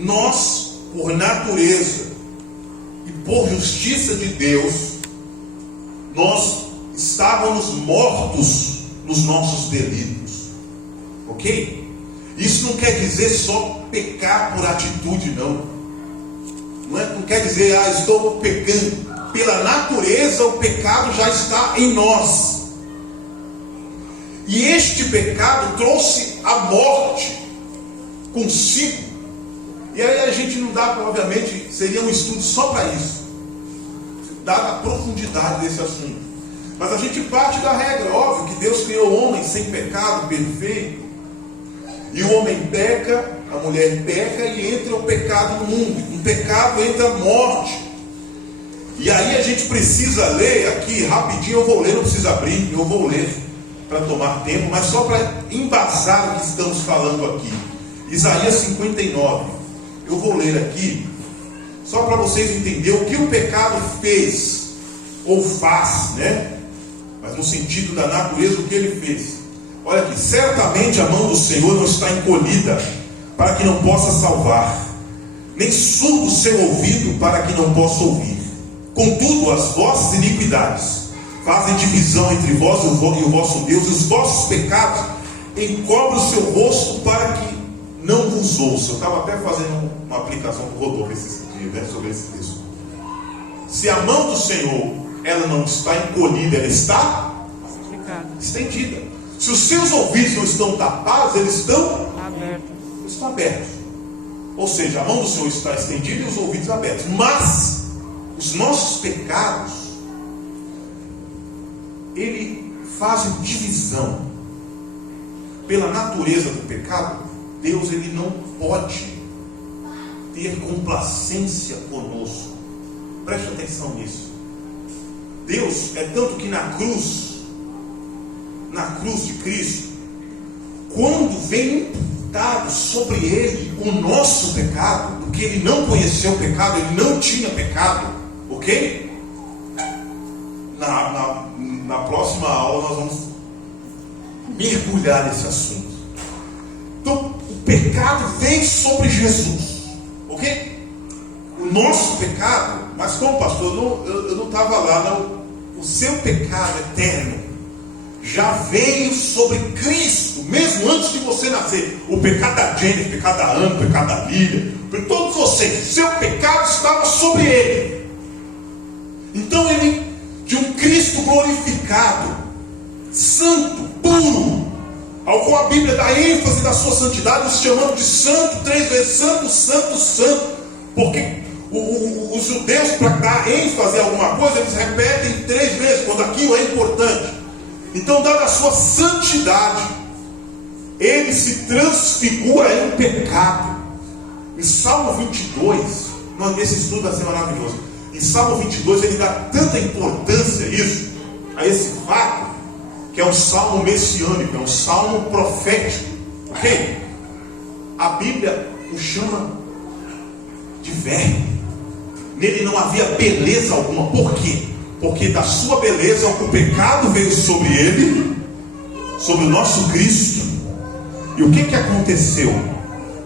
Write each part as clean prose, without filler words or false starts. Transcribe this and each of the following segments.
nós, por natureza e por justiça de Deus, nós estávamos mortos nos nossos delitos. Ok? Isso não quer dizer só pecar por atitude, não. Não quer dizer, estou pecando. Pela natureza, o pecado já está em nós. E este pecado trouxe a morte consigo. E aí a gente não dá, obviamente, seria um estudo só para isso, dada a profundidade desse assunto. Mas a gente parte da regra, óbvio que Deus criou o homem sem pecado, perfeito. E o homem peca, a mulher peca e entra o pecado no mundo. No pecado entra a morte. E aí a gente precisa ler aqui, rapidinho eu vou ler, não precisa abrir, eu vou ler para tomar tempo, mas só para embasar o que estamos falando aqui. Isaías 59. Eu vou ler aqui, só para vocês entenderem o que o pecado fez, ou faz, né? Mas no sentido da natureza, o que ele fez. Olha aqui: certamente a mão do Senhor não está encolhida para que não possa salvar, nem surdo o seu ouvido para que não possa ouvir. Contudo, as vossas iniquidades fazem divisão entre vós e o vosso Deus, e os vossos pecados encobrem o seu rosto para que não vos ouça. Eu estava até fazendo uma aplicação para o Rodolfo esses dias, né, sobre esse texto. Se a mão do Senhor, ela não está encolhida, ela está estendida. Se os seus ouvidos não estão tapados, eles estão abertos. Ou seja, a mão do Senhor está estendida e os ouvidos abertos. Mas os nossos pecados, ele faz divisão. Pela natureza do pecado, Deus, ele não pode ter complacência conosco. Preste atenção nisso. Deus é tanto que na cruz de Cristo, quando vem imputado sobre ele o nosso pecado, porque ele não conheceu o pecado, ele não tinha pecado, ok? Na próxima aula nós vamos mergulhar nesse assunto. Então, o pecado veio sobre Jesus, ok? O nosso pecado, mas como pastor, eu não estava lá, não. O seu pecado eterno já veio sobre Cristo, mesmo antes de você nascer. O pecado da Jennifer, o pecado da Ana, o pecado da Lília, por todos vocês, o seu pecado estava sobre ele. Então ele, de um Cristo glorificado, santo, puro, ao qual a Bíblia dá ênfase da sua santidade, nos chamando de santo 3 vezes, santo, santo, santo, porque os judeus, para dar ênfase a alguma coisa, eles repetem 3 vezes, quando aquilo é importante. Então, dada a sua santidade, ele se transfigura em pecado. Em Salmo 22, esse estudo vai ser maravilhoso. Em Salmo 22, ele dá tanta importância a esse fato, que é um salmo messiânico, é um salmo profético, ok? A Bíblia o chama de verbo. Nele não havia beleza alguma. Por quê? Porque da sua beleza o pecado veio sobre ele, sobre o nosso Cristo. E o que aconteceu?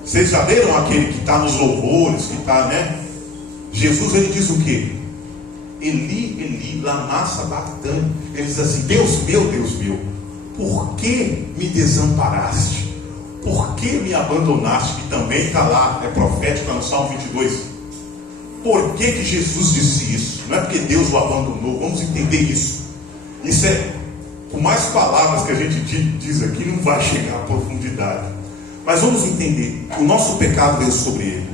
Vocês já leram aquele que está nos louvores, que está, né? Jesus, ele diz o quê? Eli, Eli, lama sabachthani. Ele diz assim: Deus meu, por que me desamparaste? Por que me abandonaste? Que também está lá, é profético, no Salmo 22. Por que Jesus disse isso? Não é porque Deus o abandonou. Vamos entender isso. Isso é, por mais palavras que a gente diz aqui, não vai chegar à profundidade. Mas vamos entender. O nosso pecado veio sobre ele.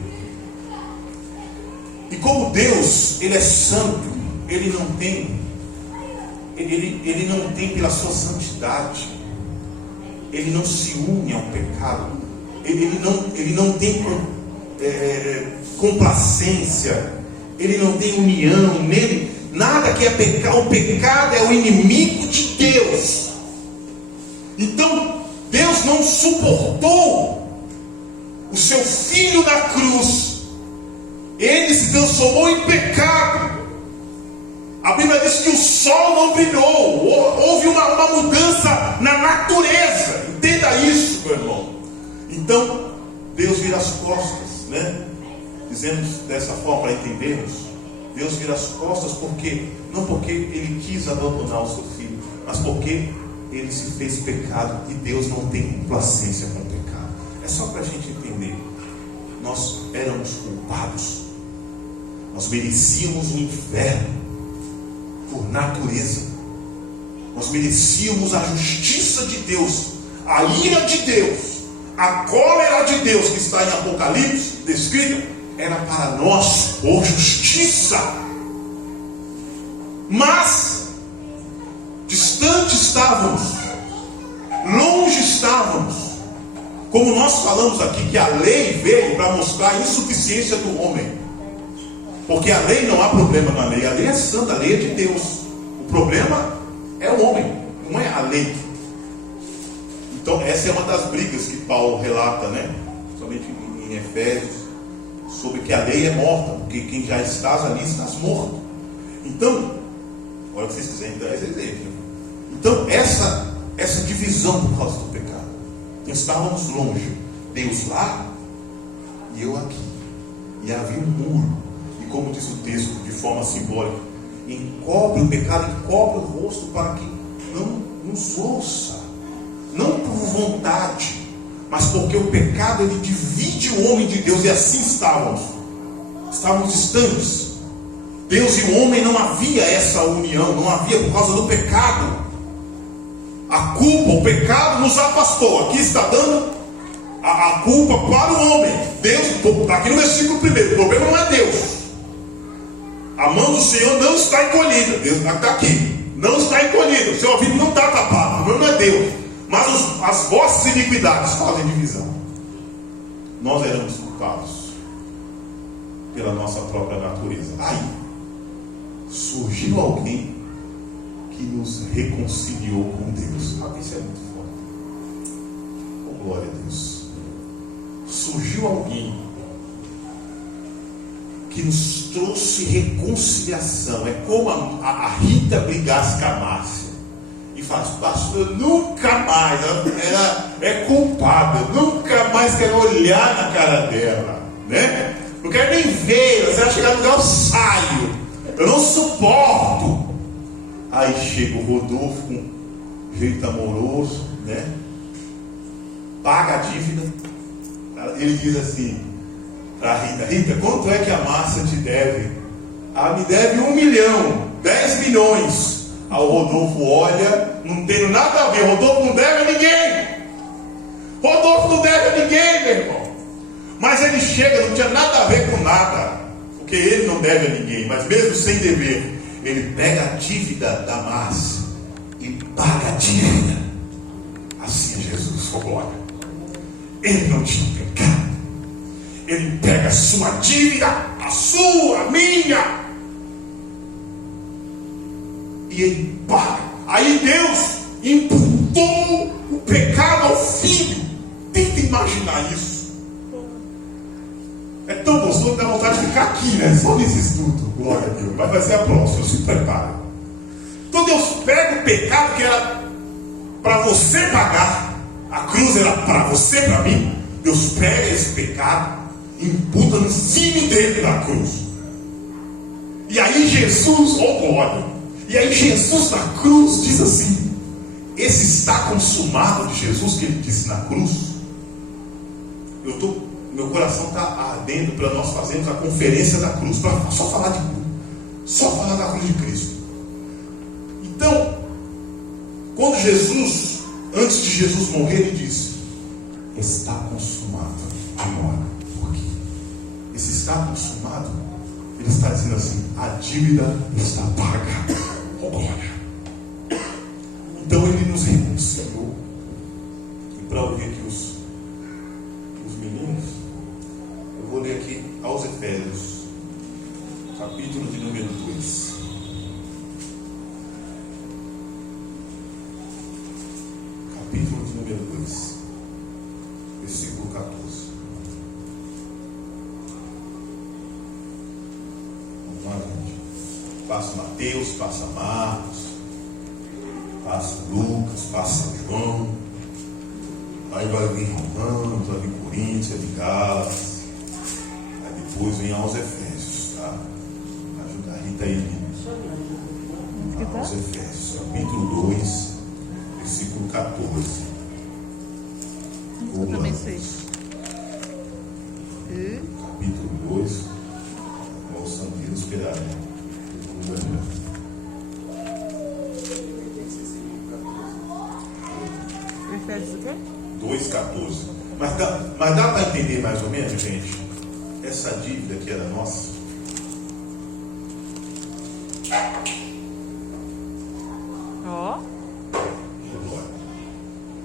E como Deus, ele é santo, ele não tem pela sua santidade, ele não se une ao pecado. Ele não tem complacência, ele não tem união nele, nada que é pecado. O pecado é o inimigo de Deus. Então Deus não suportou o seu filho na cruz, ele se transformou em pecado. A Bíblia diz que o sol não brilhou, houve uma mudança na natureza. Entenda isso, meu irmão. Então Deus vira as costas, né? dizemos dessa forma para entendermos, Deus vira as costas não porque Ele quis abandonar o seu filho, mas porque Ele se fez pecado e Deus não tem complacência com o pecado. É só para a gente entender. Nós éramos culpados, nós merecíamos o inferno por natureza, nós merecíamos a justiça de Deus, a ira de Deus, a cólera de Deus que está em Apocalipse descrita, era para nós por justiça. Mas distante estávamos, longe estávamos. Como nós falamos aqui, que a lei veio para mostrar a insuficiência do homem. Porque a lei, não há problema na lei. A lei é santa, a lei é de Deus. O problema é o homem, não é a lei. Então essa é uma das brigas que Paulo relata, né? Somente em Efésios, sobre que a lei é morta, porque quem já estás ali, estás morto. Então, olha o que vocês quiserem dar esse exemplo. Então essa divisão por causa do pecado. Então, estávamos longe, Deus lá e eu aqui, e havia um muro, e como diz o texto de forma simbólica, encobre o pecado, encobre o rosto para que não nos ouça, não por vontade, mas porque o pecado ele divide o homem de Deus, e assim estávamos distantes. Deus e o homem, não havia essa união, não havia, por causa do pecado. A culpa, o pecado nos afastou. Aqui está dando a culpa para o homem. Deus, aqui no versículo 1, o problema não é Deus. A mão do Senhor não está encolhida. Deus está aqui, não está encolhida. O seu ouvido não está tapado. O problema não é Deus, mas as vossas iniquidades fazem divisão. Nós éramos culpados pela nossa própria natureza. Aí surgiu alguém que nos reconciliou com Deus. Isso é muito forte. Oh, glória a Deus. Surgiu alguém que nos trouxe reconciliação. É como a Rita brigasse com a Márcia e faz, pastor, eu nunca mais, ela é culpada, eu nunca mais quero olhar na cara dela, né? Não quero nem ver, se ela chegar no lugar eu saio, eu não suporto. Aí chega o Rodolfo com jeito amoroso, né? Paga a dívida. Ele diz assim para Rita: Rita, quanto é que a Márcia te deve? Ah, me deve 1 milhão, 10 milhões. Aí o Rodolfo olha, não tem nada a ver. Rodolfo não deve a ninguém. Rodolfo não deve a ninguém, meu irmão. Mas ele chega, não tinha nada a ver com nada, porque ele não deve a ninguém. Mas mesmo sem dever, ele pega a dívida da Márcia e paga a dívida. Assim é Jesus, oh glória. Ele não tinha pecado. Ele pega a sua dívida, a sua, a minha, e ele paga. Aí Deus imputou o pecado ao Filho. Tenta imaginar isso. É tão gostoso que dá vontade de ficar aqui, né? Só nesse estudo. Glória a Deus. Mas vai ser a próxima, se prepare. Então Deus pega o pecado que era para você pagar. A cruz era para você e para mim. Deus pega esse pecado e imputa no filho dele na cruz. E aí Jesus, oh glória. E aí Jesus na cruz diz assim: esse está consumado de Jesus que ele disse na cruz. Meu coração está ardendo para nós fazermos a conferência da cruz, para só falar da cruz de Cristo. Então, quando Jesus, antes de Jesus morrer, ele disse: está consumado agora. Por quê? Esse está consumado, ele está dizendo assim: a dívida está paga. Oh glória. Então ele nos reconciliou. E para ouvir aqui os meninos, eu vou ler aqui aos Efésios, capítulo de número 2. Capítulo de número 2, versículo 14. Vamos lá, gente. Passa Mateus, passa Marcos, passa Lucas, passa João. Aí vai vir Romanos, vai vir Coríntios, vai vir Gálatas, vai vir depois vem aos Efésios, tá? Ajuda a Rita aí. Aos Efésios, capítulo 2, versículo 14. Eu também sei. Capítulo 2, o Santinho esperar. Efésios o quê? 2,14. Mas dá para entender mais ou menos, gente? Essa dívida que era nossa. Ó.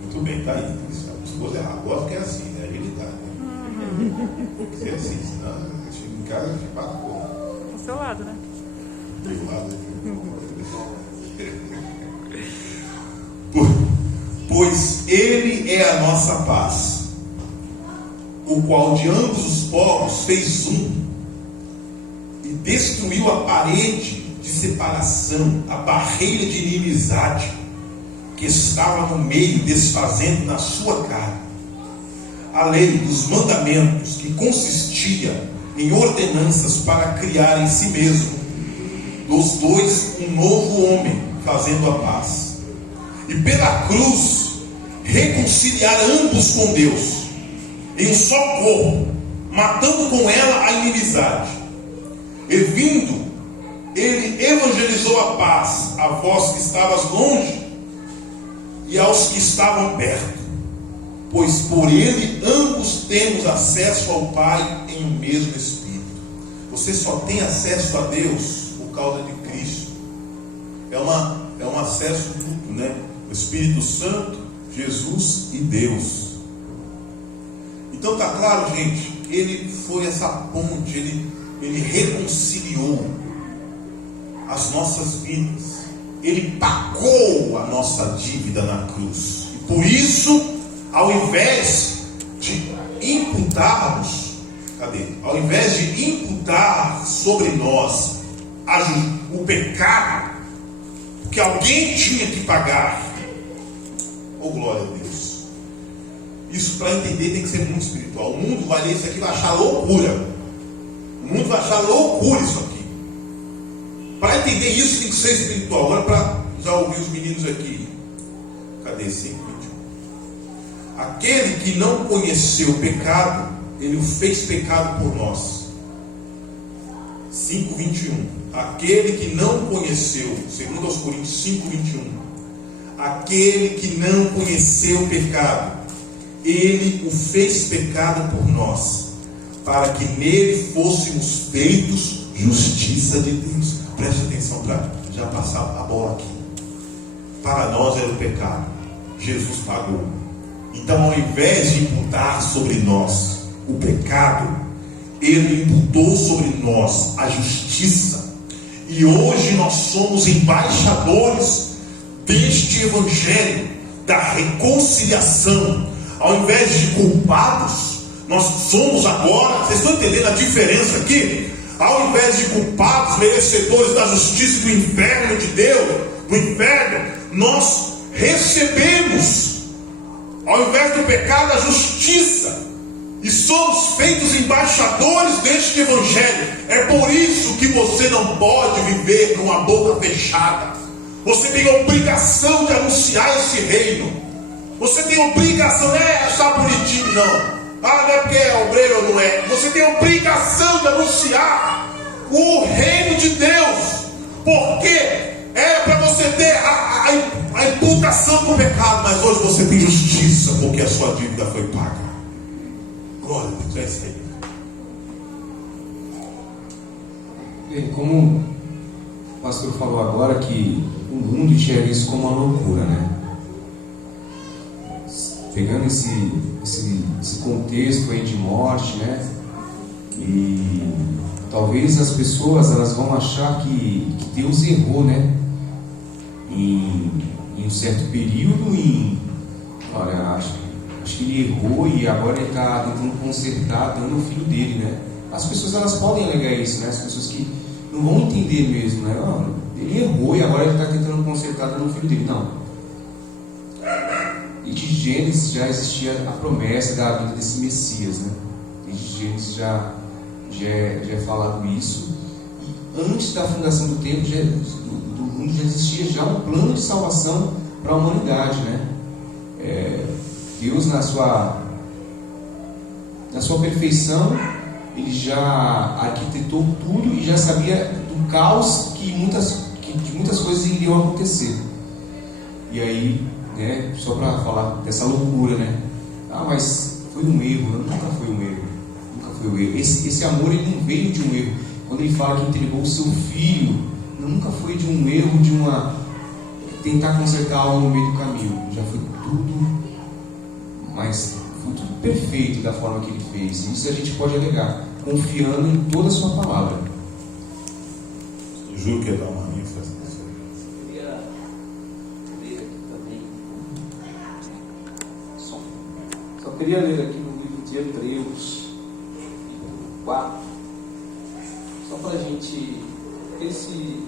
Muito bem, tá aí. Se fosse errado, gosto que é assim, né? Agilidade. Né? Se é assim, senão chega em casa e fica Do seu lado, né? do lado. Pois Ele é a nossa paz, o qual de ambos os povos fez um e destruiu a parede de separação, a barreira de inimizade que estava no meio, desfazendo na sua carne a lei dos mandamentos, que consistia em ordenanças para criar em si mesmo dos dois um novo homem, fazendo a paz, e pela cruz reconciliar ambos com Deus em um só corpo, matando com ela a inimizade. E vindo, ele evangelizou a paz a vós que estavas longe e aos que estavam perto, pois por ele ambos temos acesso ao Pai em um mesmo Espírito. Você só tem acesso a Deus por causa de Cristo. É um acesso duplo, né? O Espírito Santo, Jesus e Deus. Então está claro, gente, ele foi essa ponte, ele reconciliou as nossas vidas, ele pagou a nossa dívida na cruz, e por isso, ao invés de imputarmos, ao invés de imputar sobre nós o pecado que alguém tinha que pagar, oh glória a Deus, isso para entender tem que ser muito espiritual. O mundo vai ler isso aqui e vai achar loucura. O mundo vai achar loucura isso aqui. Para entender isso tem que ser espiritual. Agora, para já ouvir os meninos aqui, cadê 5:21? Aquele que não conheceu o pecado, ele o fez pecado por nós. 5:21. Aquele que não conheceu, segundo aos Coríntios 5:21. Aquele que não conheceu o pecado, ele o fez pecado por nós, para que nele fôssemos feitos justiça de Deus. Preste atenção para já passar a bola aqui. Para nós era o pecado, Jesus pagou. Então, ao invés de imputar sobre nós o pecado, ele imputou sobre nós a justiça. E hoje nós somos embaixadores deste evangelho da reconciliação. Ao invés de culpados, nós somos agora, vocês estão entendendo a diferença aqui? Ao invés de culpados, merecedores da justiça do inferno de Deus, do inferno, nós recebemos, ao invés do pecado, a justiça, e somos feitos embaixadores deste evangelho. É por isso que você não pode viver com a boca fechada. Você tem a obrigação de anunciar esse reino. Você tem a obrigação, não é achar bonitinho, não. Ah, não é porque é obreiro ou não é. Você tem a obrigação de anunciar o reino de Deus. Porque era para você ter a imputação do pecado, mas hoje você tem justiça, porque a sua dívida foi paga. Glória a Deus, é isso aí. Bem, como o pastor falou agora, que o mundo enxerga isso como uma loucura, né? Pegando esse contexto aí de morte, né? E talvez as pessoas elas vão achar que Deus errou, né? Em um certo período, olha, acho que ele errou e agora ele está tentando consertar, dando o filho dele, né? As pessoas elas podem alegar isso, né? As pessoas que não vão entender mesmo, né? Não, ele errou e agora ele está tentando consertar, dando o filho dele. Não. E de Gênesis já existia a promessa da vida desse Messias, né? Desde Gênesis já já é falado isso. E antes da fundação do tempo, do mundo, já existia já um plano de salvação para a humanidade, né? Deus, na sua perfeição, Ele já arquitetou tudo e já sabia do caos que de muitas coisas iriam acontecer. E aí, né, só para falar dessa loucura, né? Mas foi um erro. Nunca foi um erro. Nunca foi um erro. Esse amor, ele não veio de um erro. Quando ele fala que entregou o seu filho, nunca foi de um erro, de tentar consertar algo no meio do caminho. Já foi tudo, mas foi tudo perfeito da forma que ele fez. E isso a gente pode alegar, confiando em toda a sua palavra. Eu juro que ia dar uma ênfase nisso. Eu queria ler aqui também. Só queria ler aqui no livro de Hebreus, capítulo 4, só para a gente. Esse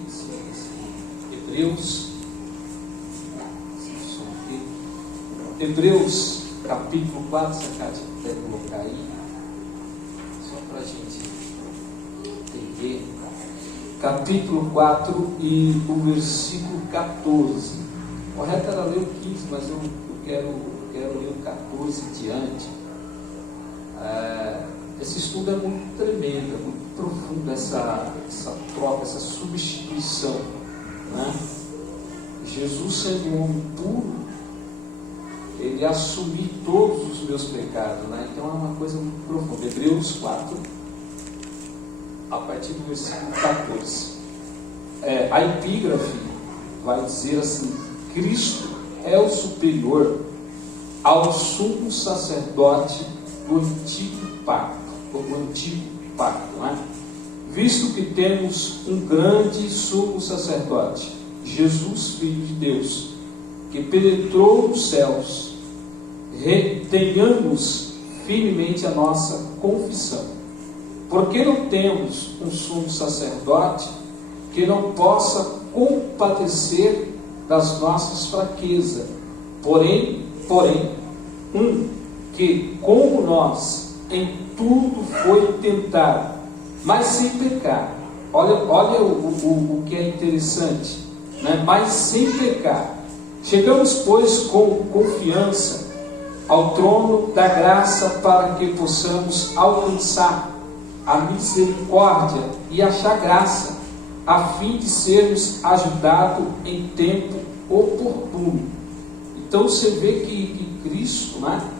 Hebreus capítulo 4, se a Cátia puder colocar aí, só para a gente entender. Capítulo 4 e o versículo 14. Correto era ler o 15, mas eu quero ler o 14 diante. Esse estudo é muito tremendo, é muito profundo, essa troca, essa substituição, né? Jesus, sendo um homem puro, ele assumiu todos os meus pecados, né? Então é uma coisa muito profunda. Hebreus 4, a partir do versículo 14. A epígrafe vai dizer assim: Cristo é o superior ao sumo sacerdote do antigo pacto, né? Visto que temos um grande sumo sacerdote, Jesus, Filho de Deus, que penetrou nos céus, retenhamos firmemente a nossa confissão. Porque não temos um sumo sacerdote que não possa compadecer das nossas fraquezas, porém, um que, como nós, em tudo foi tentado, mas sem pecar. Olha o que é interessante, né? Mas sem pecar. Chegamos, pois, com confiança ao trono da graça, para que possamos alcançar a misericórdia e achar graça, a fim de sermos ajudados em tempo oportuno. Então você vê que Cristo, né,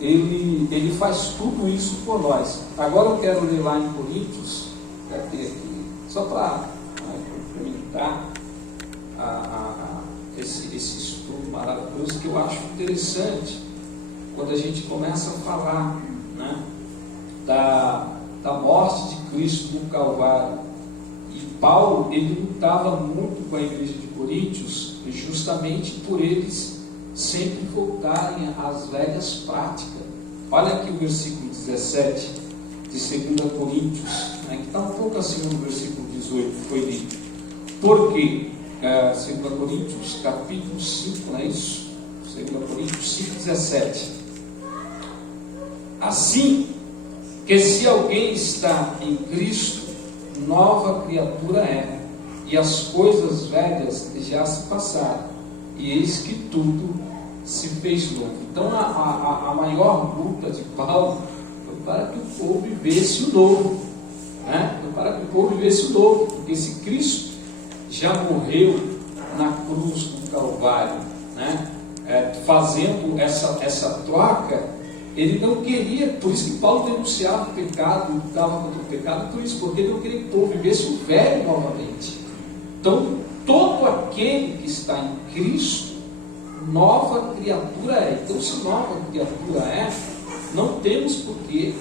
ele faz tudo isso por nós. Agora eu quero ler lá em Coríntios, só para complementar esse estudo maravilhoso, que eu acho interessante quando a gente começa a falar, né, da morte de Cristo no Calvário. E Paulo, ele lutava muito com a igreja de Coríntios, justamente por eles sempre voltarem às velhas práticas. Olha aqui o versículo 17 de 2 Coríntios, né, que está um pouco acima do versículo 18, que foi lido. Porque 2 Coríntios capítulo 5, não é isso? 2 Coríntios 5, 17. Assim que se alguém está em Cristo, nova criatura é, e as coisas velhas já se passaram, e eis que tudo se fez novo. Então a maior luta de Paulo foi para que o povo vivesse o novo, né? Foi para que o povo vivesse o novo, porque se Cristo já morreu na cruz do Calvário, né, fazendo essa troca, ele não queria, por isso que Paulo denunciava o pecado, lutava contra o pecado, por isso, porque ele não queria que o povo vivesse o velho novamente. Então, todo aquele que está em Cristo, nova criatura é. Então, se nova criatura é, não temos por que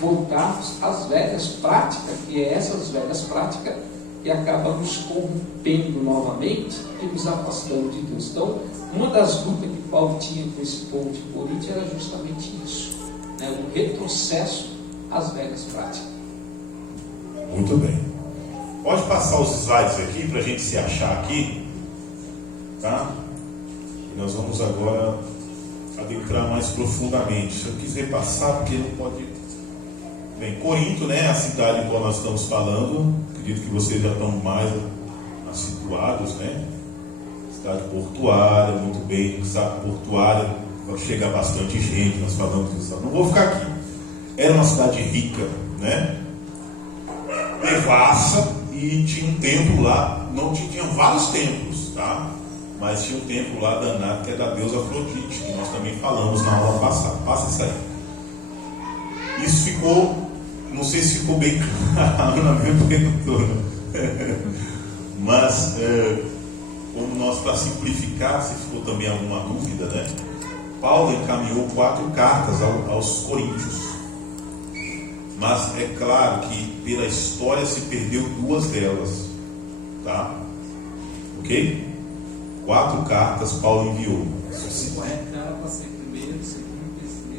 voltarmos às velhas práticas, que é essas velhas práticas que acabam nos corrompendo novamente e nos afastando de Deus. Então, uma das lutas que Paulo tinha com esse povo de Corinto era justamente isso, né? O retrocesso às velhas práticas. Muito bem. Pode passar os slides aqui para a gente se achar aqui, tá? E nós vamos agora adentrar mais profundamente. Se eu quiser passar, porque não pode Bem, Corinto, né, a cidade em qual nós estamos falando, acredito que vocês já estão mais situados, né? Cidade portuária, muito bem, sabe, portuária, chega bastante gente, nós falamos disso. Não vou ficar aqui. Era uma cidade rica, né? Devassa, e tinha um templo lá, não tinha vários templos, tá? Mas tinha um templo lá danado que é da deusa Afrodite, que nós também falamos na aula passada. Passa isso aí. Isso ficou, não sei se ficou bem claro na minha pergunta, mas como nós, para simplificar, se ficou também alguma dúvida, né? Paulo encaminhou 4 cartas aos coríntios, mas é claro que pela história se perdeu 2 delas, tá? Ok? 4 cartas Paulo enviou.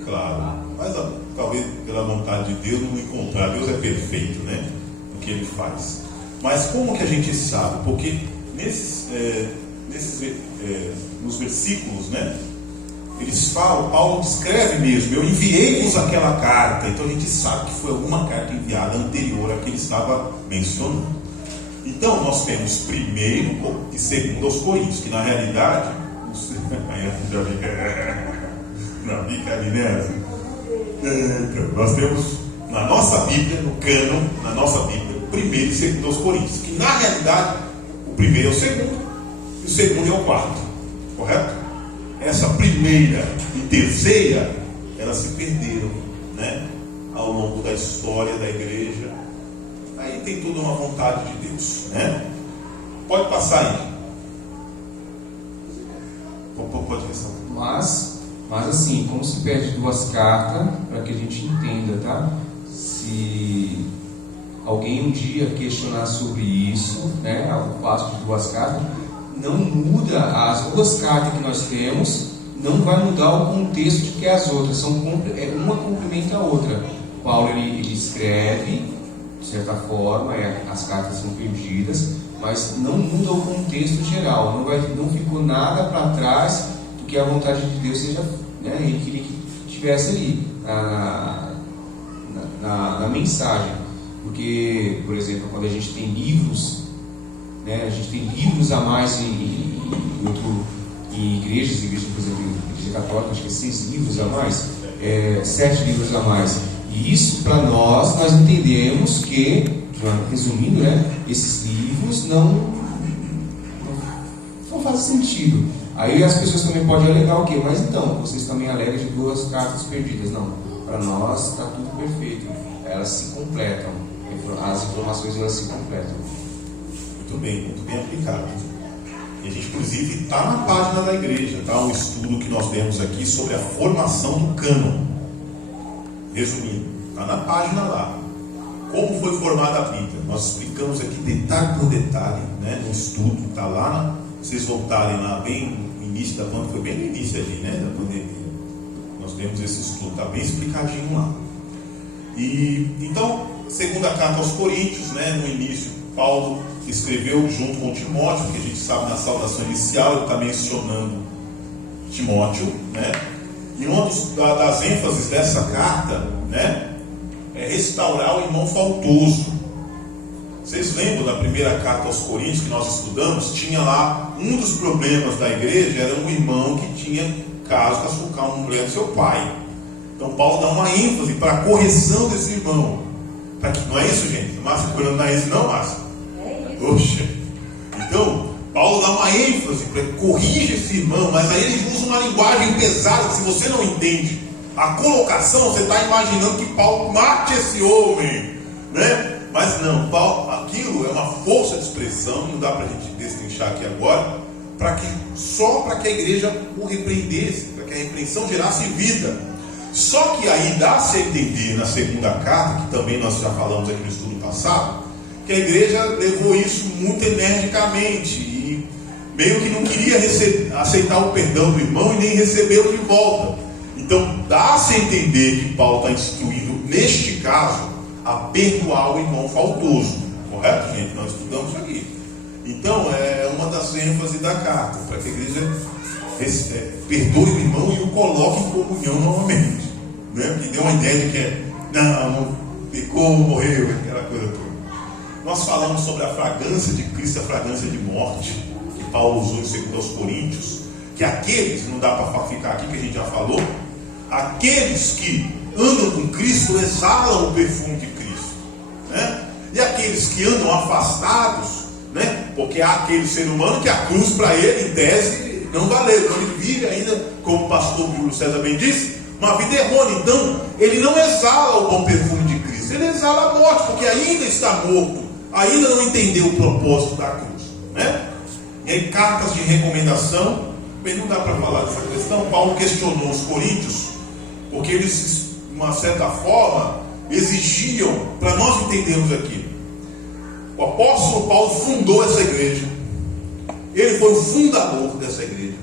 Claro, mas talvez pela vontade de Deus não encontrar. Deus é perfeito, né? No que Ele faz. Mas como que a gente sabe? Porque nos versículos, né? Eles falam, Paulo descreve mesmo: eu enviei-vos aquela carta. Então a gente sabe que foi alguma carta enviada anterior à que ele estava mencionando. Então nós temos 1º e 2º aos Coríntios, que na realidade nós temos na nossa Bíblia, no cânon, na nossa Bíblia, 1º e 2º aos Coríntios, que na realidade o 1º é o 2º e o 2º é o 4º, correto? Essa 1ª e 3ª, elas se perderam, né, ao longo da história da igreja. Aí tem tudo uma vontade de Deus, né? Pode passar aí. Pode ressaltar. Mas assim, como se perde 2 cartas, para que a gente entenda, tá? Se alguém um dia questionar sobre isso, né, o fato de 2 cartas, não muda as 2 cartas que nós temos, não vai mudar o contexto de que as outras são, uma complementa a outra. Paulo ele escreve de certa forma, as cartas são perdidas, mas não muda o contexto geral, não ficou nada para trás do que a vontade de Deus seja, né, ele queria que estivesse ali na mensagem. Porque, por exemplo, quando a gente tem livros, né, a gente tem livros a mais em igrejas, por exemplo, igreja católica, acho que é 6 livros a mais, 7 livros a mais. E isso, para nós entendemos que, resumindo, né, esses livros não fazem sentido. Aí as pessoas também podem alegar o quê? Mas então, vocês também alegam de 2 cartas perdidas. Não, para nós está tudo perfeito. Elas se completam. As informações elas se completam. Muito bem aplicado. E a gente, inclusive, está na página da igreja, tá? Um estudo que nós demos aqui sobre a formação do cânon. Resumindo, está na página lá. Como foi formada a Bíblia? Nós explicamos aqui detalhe por detalhe, né? No estudo, está lá. Vocês voltarem lá bem no início da pandemia, foi bem no início ali, né? Da pandemia. Nós temos esse estudo, está bem explicadinho lá. E então, 2ª carta aos Coríntios, né? No início, Paulo escreveu junto com Timóteo, que a gente sabe na saudação inicial, ele está mencionando Timóteo, né? E uma das ênfases dessa carta, né, é restaurar o irmão faltoso. Vocês lembram da 1ª carta aos Coríntios que nós estudamos? Tinha lá, um dos problemas da igreja era um irmão que tinha caso com uma mulher do seu pai. Então Paulo dá uma ênfase para a correção desse irmão. Não é isso, gente? Márcia não é isso, não, Márcia? Poxa. Então, Paulo dá uma ênfase para corrigir esse irmão, mas aí ele usa uma linguagem pesada, que se você não entende a colocação, você está imaginando que Paulo mate esse homem, né? Mas não, Paulo, aquilo é uma força de expressão, não dá para a gente destrinchar aqui agora, só para que a igreja o repreendesse, para que a repreensão gerasse vida. Só que aí dá-se a entender na 2ª carta, que também nós já falamos aqui no estudo passado, que a igreja levou isso muito energicamente e meio que não queria aceitar o perdão do irmão e nem recebê-lo de volta. Então dá-se a entender que Paulo está instruindo, neste caso, a perdoar o irmão faltoso. Correto, gente? Nós estudamos isso aqui. Então é uma das ênfases da carta, para que a igreja perdoe o irmão e o coloque em comunhão novamente, né? Porque deu uma ideia de que ficou, morreu, aquela coisa toda. Nós falamos sobre a fragrância de Cristo, a fragrância de morte, que Paulo usou em 2 Coríntios, que aqueles, não dá para ficar aqui que a gente já falou, aqueles que andam com Cristo exalam o perfume de Cristo, né? E aqueles que andam afastados, né? Porque há aquele ser humano que a cruz para ele, em tese, não valeu. Então ele vive ainda, como o pastor Júlio César bem disse, uma vida errônea. Então ele não exala o bom perfume de Cristo, ele exala a morte, porque ainda está morto, ainda não entendeu o propósito da cruz, né? E aí, cartas de recomendação, bem, não dá para falar dessa questão. Paulo questionou os coríntios, porque eles, de uma certa forma, exigiam, para nós entendermos aqui, o apóstolo Paulo fundou essa igreja, ele foi o fundador dessa igreja,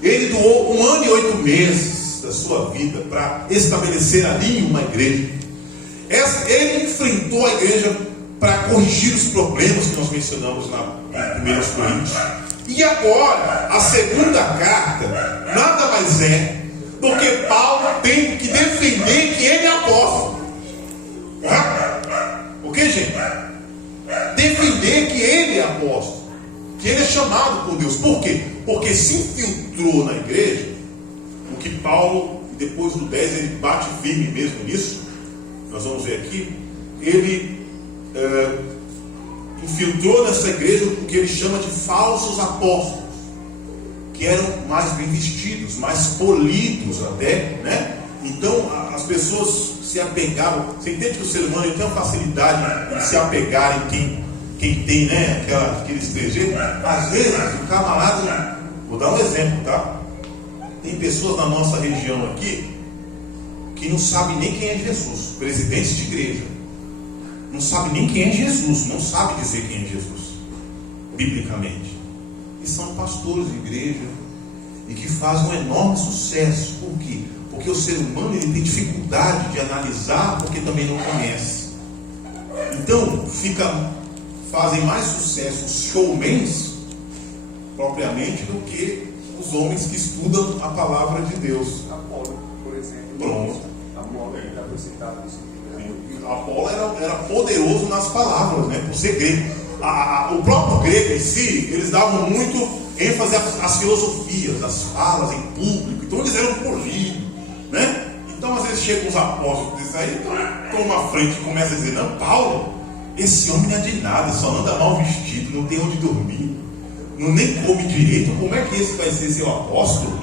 ele doou 1 ano e 8 meses da sua vida para estabelecer ali uma igreja. Ele enfrentou a igreja para corrigir os problemas que nós mencionamos em 1 Coríntios. E agora, a segunda carta nada mais é do que Paulo tem que defender que ele é apóstolo. Ok, gente? Defender que ele é apóstolo, que ele é chamado por Deus. Por quê? Porque se infiltrou na igreja, o que Paulo, depois do 10, ele bate firme mesmo nisso. Nós vamos ver aqui. Ele infiltrou nessa igreja o que ele chama de falsos apóstolos, que eram mais bem vestidos, mais polidos até, né? Então as pessoas se apegavam. Você entende que o ser humano tem uma facilidade de se apegar em quem tem, né, aqueles trejeitos. Às vezes o camarada, vou dar um exemplo, tá? Tem pessoas na nossa região aqui que não sabem nem quem é Jesus, presidentes de igreja, não sabe nem quem é Jesus, não sabe dizer quem é Jesus, biblicamente. E são pastores de igreja, e que fazem um enorme sucesso. Por quê? Porque o ser humano ele tem dificuldade de analisar, porque também não conhece. Então, fazem mais sucesso os showmans, propriamente, do que os homens que estudam a palavra de Deus. Apolo, por exemplo. Pronto. Apolo já foi citado isso. Apolo era poderoso nas palavras, né? Por ser grego. O próprio grego em si, eles davam muito ênfase às filosofias, às falas em público. Então eles eram polidos, né? Então às vezes chegam os apóstolos desse aí, toma a frente e começa a dizer: não, Paulo, esse homem não é de nada, só anda mal vestido, não tem onde dormir, não nem come direito. Como é que esse vai ser seu apóstolo?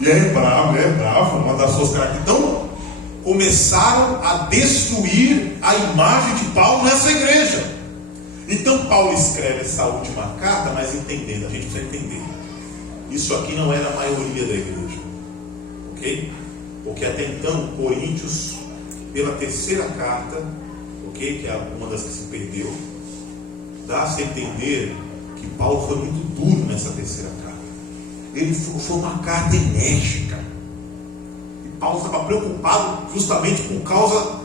E é bravo, uma das suas características. Então começaram a destruir a imagem de Paulo nessa igreja. Então Paulo escreve essa última carta, mas entendendo, a gente precisa entender, isso aqui não era a maioria da igreja, ok? Porque até então Coríntios, pela terceira carta, ok, que é uma das que se perdeu, dá-se a entender que Paulo foi muito duro nessa terceira carta. Ele foi uma carta enérgica. Paulo estava preocupado justamente por causa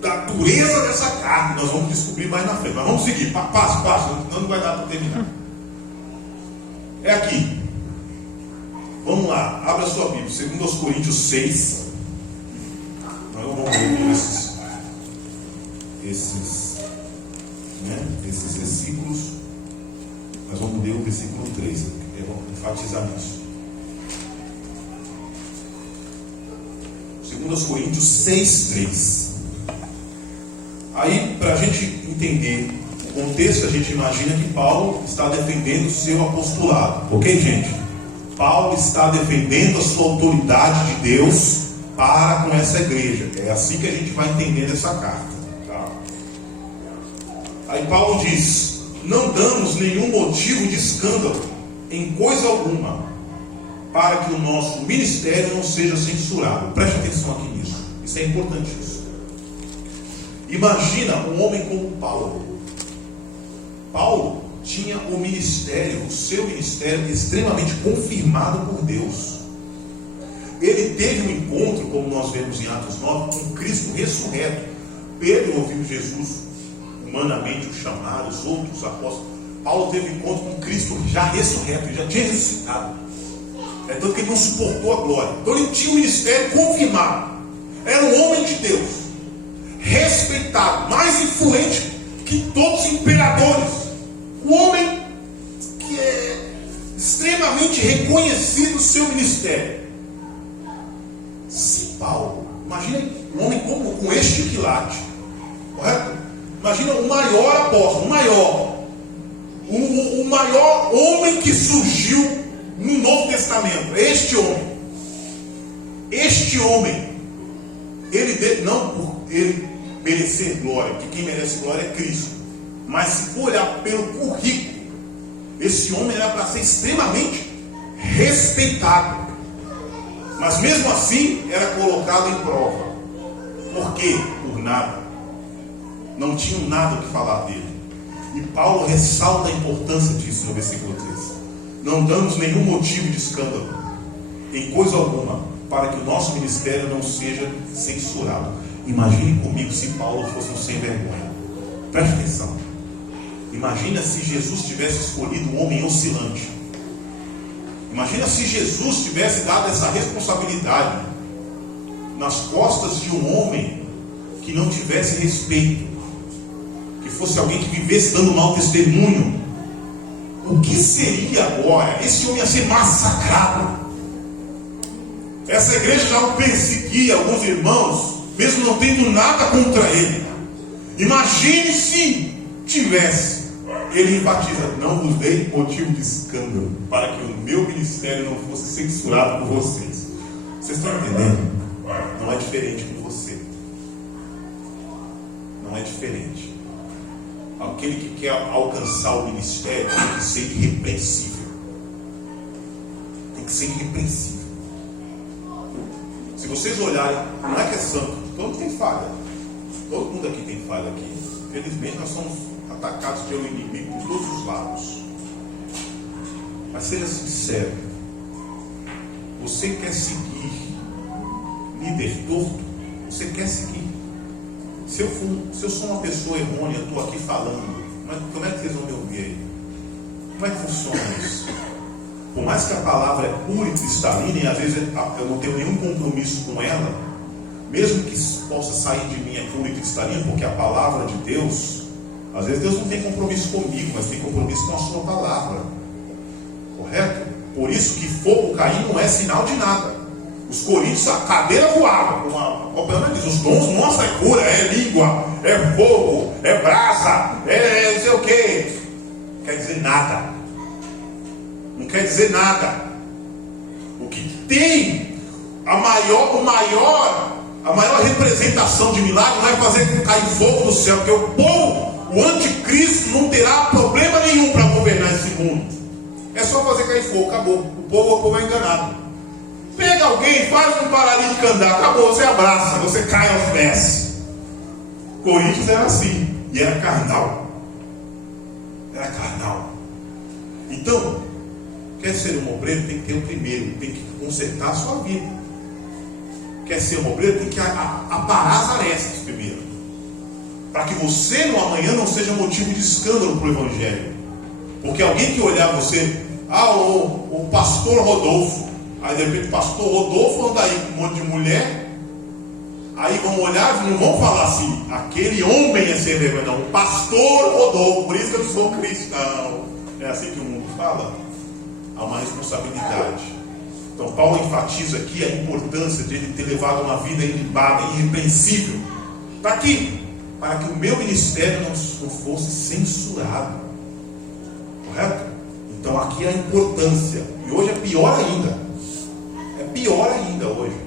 da dureza dessa carta. Nós vamos descobrir mais na frente. Mas vamos seguir, passo, senão não vai dar para terminar. É aqui. Vamos lá, abra a sua Bíblia, 2 Coríntios 6. Nós vamos ver esses versículos. Nós vamos ler o versículo 3. Eu vou enfatizar nisso. 2 Coríntios 6:3. Aí, para a gente entender o contexto, a gente imagina que Paulo está defendendo o seu apostolado. Ok, gente? Paulo está defendendo a sua autoridade de Deus para com essa igreja. É assim que a gente vai entendendo essa carta. Tá? Aí Paulo diz: não damos nenhum motivo de escândalo em coisa alguma, para que o nosso ministério não seja censurado. Preste atenção aqui nisso. Isso é importantíssimo. Imagina um homem como Paulo. Paulo tinha o ministério, o seu ministério extremamente confirmado por Deus. Ele teve um encontro, como nós vemos em Atos 9, com Cristo ressurreto. Pedro ouviu Jesus humanamente o chamar, os outros apóstolos. Paulo teve um encontro com Cristo já ressurreto, ele já tinha ressuscitado. É tanto que ele não suportou a glória. Então ele tinha o ministério confirmado. Era um homem de Deus. respeitado, mais influente que todos os imperadores. Um homem que é extremamente reconhecido no seu ministério. Se Paulo, imagina um homem com este quilate, correto? Imagina o maior apóstolo, o maior homem que surgiu no Novo Testamento. Este homem, ele não por ele merecer glória, porque quem merece glória é Cristo, mas se for olhar pelo currículo, esse homem era para ser extremamente respeitado, mas mesmo assim era colocado em prova. Por quê? Por nada. Não tinham nada o que falar dele. E Paulo ressalta a importância disso no versículo 3. Não damos nenhum motivo de escândalo, em coisa alguma, para que o nosso ministério não seja censurado. Imagine comigo se Paulo fosse um sem vergonha. Preste atenção. Imagina se Jesus tivesse escolhido um homem oscilante. Imagina se Jesus tivesse dado essa responsabilidade nas costas de um homem que não tivesse respeito, que fosse alguém que vivesse dando mau testemunho. O que seria agora? Esse homem ia ser massacrado. Essa igreja já o perseguia, alguns irmãos, mesmo não tendo nada contra ele. Imagine se tivesse. Ele enfatiza: não vos dei motivo de escândalo, para que o meu ministério não fosse censurado por vocês. Vocês estão entendendo? Não é diferente com você. Não é diferente. Aquele que quer alcançar o ministério tem que ser irrepreensível. Tem que ser irrepreensível. Se vocês olharem, não é que é santo, todo mundo tem falha. Todo mundo aqui tem falha aqui. Felizmente nós somos atacados pelo inimigo por todos os lados. Mas seja sincero. Você quer seguir líder torto? Você quer seguir? Se eu sou uma pessoa errônea, eu estou aqui falando, mas como é que vocês vão me ouvir aí? Como é que funciona isso? Por mais que a palavra é pura e cristalina, e às vezes eu não tenho nenhum compromisso com ela, mesmo que possa sair de mim é pura e cristalina, porque a palavra de Deus, às vezes Deus não tem compromisso comigo, mas tem compromisso com a sua palavra. Correto? Por isso que fogo cair não é sinal de nada. Os coríntios, a cadeira voava. Os dons, nossa, é cura, é língua, é fogo, é brasa, é não sei o que. Não quer dizer nada. Não quer dizer nada. O que tem, a maior representação de milagre não é fazer cair fogo do céu, porque o povo, o anticristo, não terá problema nenhum para governar esse mundo. É só fazer cair fogo, acabou. O povo é enganado. Pega alguém, faz um paralítico andar, acabou, você abraça, você cai aos pés. Coríntios era assim, e era carnal. Era carnal. Então, quer ser um obreiro, tem que ter o primeiro, tem que consertar a sua vida. Quer ser um obreiro, tem que aparar as arestas primeiro, para que você no amanhã não seja motivo de escândalo para o Evangelho. Porque alguém que olhar você, o pastor Rodolfo, aí de repente o pastor Rodolfo anda aí com um monte de mulher, aí vão olhar e não vão falar assim, aquele homem é sem vergonha, não, o pastor Rodolfo, por isso que eu sou cristão. É assim que o mundo fala. Há uma responsabilidade. Então Paulo enfatiza aqui a importância de ele ter levado uma vida ilibada, irrepreensível. Para quê? Para que o meu ministério não fosse censurado. Correto? Então aqui a importância. E hoje é pior ainda. É pior ainda hoje.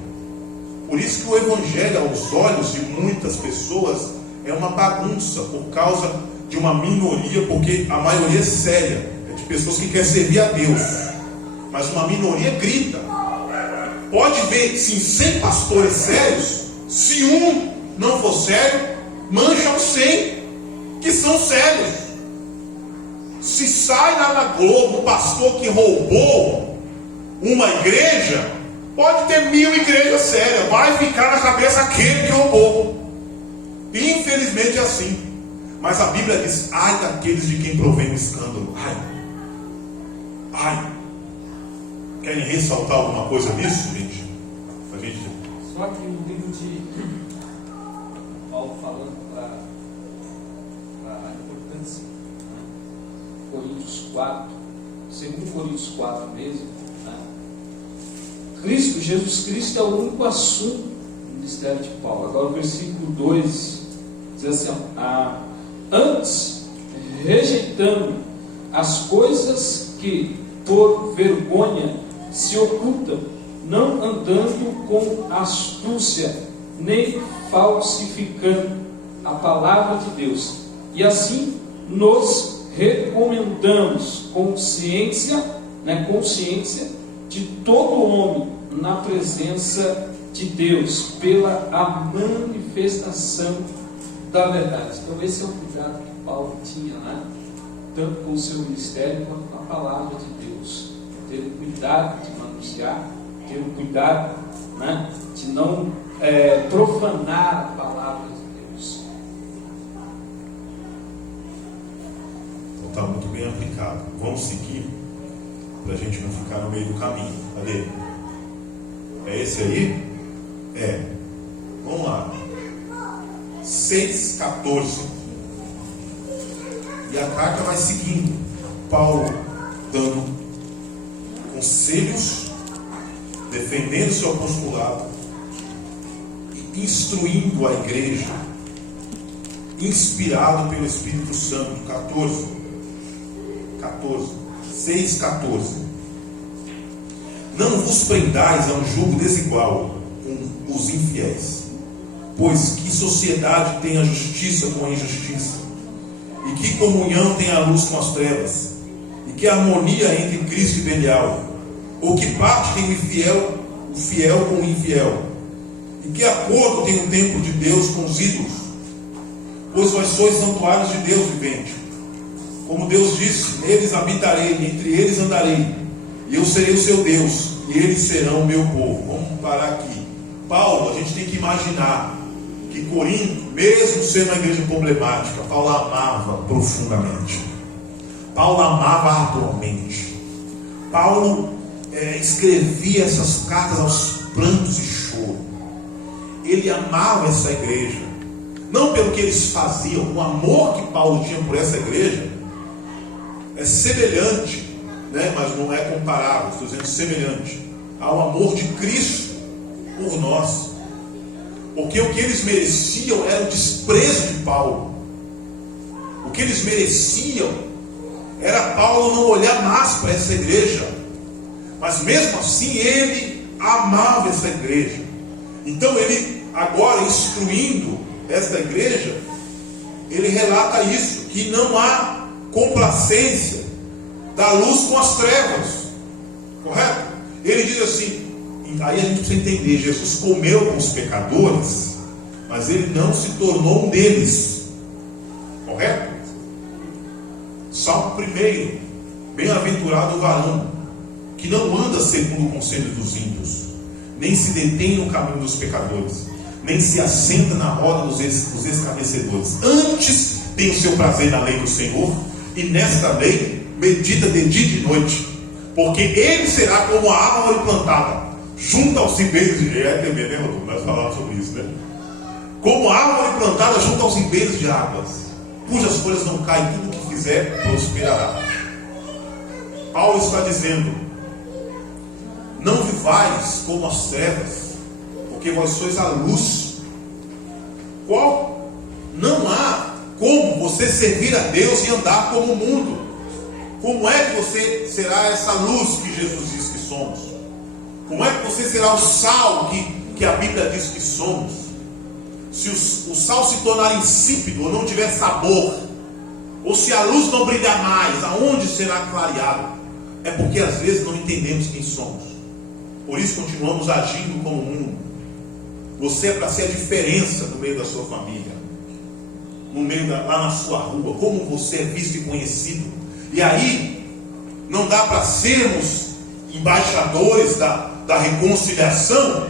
Por isso que o Evangelho, aos olhos de muitas pessoas, é uma bagunça, por causa de uma minoria, porque a maioria é séria, é de pessoas que querem servir a Deus, mas uma minoria grita. Pode ver, sim, 100 pastores sérios, se um não for sério, mancha os 100 que são sérios. Se sai lá na Globo um pastor que roubou uma igreja, pode ter 1000 igrejas sérias, vai ficar na cabeça aquele que roubou. Infelizmente é assim. Mas a Bíblia diz: ai daqueles de quem provém o escândalo. Ai. Querem ressaltar alguma coisa nisso, gente? Só que no livro de Paulo falando para a importância, né? Coríntios 4, 2 Coríntios 4 mesmo, né? Jesus Cristo é o único assunto do ministério de Paulo. Agora o versículo 2 diz assim: antes, rejeitando as coisas que por vergonha se ocultam, não andando com astúcia, nem falsificando a palavra de Deus, e assim nos recomendamos consciência de todo homem na presença de Deus, pela a manifestação da verdade. Então esse é o cuidado que Paulo tinha, né? Tanto com o seu ministério quanto com a palavra de Deus. Ter o cuidado de manusear, ter o cuidado, né, de não profanar a palavra de Deus. Então está muito bem aplicado. Vamos seguir para a gente não ficar no meio do caminho. Cadê? É esse aí? É. Vamos lá. 6,14. E a carta vai seguindo. Paulo dando conselhos, defendendo seu apostolado, instruindo a igreja, inspirado pelo Espírito Santo. 6,14. Não vos prendais a um jugo desigual com os infiéis, pois que sociedade tem a justiça com a injustiça? E que comunhão tem a luz com as trevas? E que harmonia entre Cristo e Belial? Ou que parte tem o fiel com o infiel? E que acordo tem o templo de Deus com os ídolos? Pois vós sois santuários de Deus vivente. Como Deus disse: neles habitarei, entre eles andarei, e eu serei o seu Deus, e eles serão o meu povo. Vamos parar aqui. Paulo, a gente tem que imaginar que Corinto, mesmo sendo uma igreja problemática, Paulo amava profundamente. Paulo amava arduamente. Paulo escrevia essas cartas aos prantos e choro. Ele amava essa igreja, não pelo que eles faziam. O amor que Paulo tinha por essa igreja é semelhante, né, mas não é comparável, estou dizendo semelhante ao amor de Cristo por nós. Porque o que eles mereciam era o desprezo de Paulo. O que eles mereciam era Paulo não olhar mais para essa igreja. Mas mesmo assim ele amava essa igreja. Então ele, agora instruindo esta igreja, ele relata isso, que não há complacência da luz com as trevas. Correto? Ele diz assim, aí a gente precisa entender, Jesus comeu com os pecadores, mas ele não se tornou um deles. Correto? Salmo 1: bem-aventurado o varão que não anda segundo o conselho dos ímpios, nem se detém no caminho dos pecadores, nem se assenta na roda dos escarnecedores. Antes tem o seu prazer na lei do Senhor, e nesta lei medita de dia e de noite. Porque ele será como a árvore plantada junto aos ribeiros de águas. Nós falamos sobre isso, né? Como a árvore plantada junto aos ribeiros de águas, cujas folhas não caem, tudo o que fizer prosperará. Paulo está dizendo: não vivais como as trevas, porque vós sois a luz. Qual? Não há como você servir a Deus e andar como o mundo. Como é que você será essa luz que Jesus diz que somos? Como é que você será o sal que a Bíblia diz que somos? Se o sal se tornar insípido ou não tiver sabor, ou se a luz não brilhar mais, aonde será clareado? É porque às vezes não entendemos quem somos. Por isso continuamos agindo como o mundo. Você é para ser a diferença no meio da sua família, no meio lá na sua rua, como você é visto e conhecido. E aí não dá para sermos embaixadores da reconciliação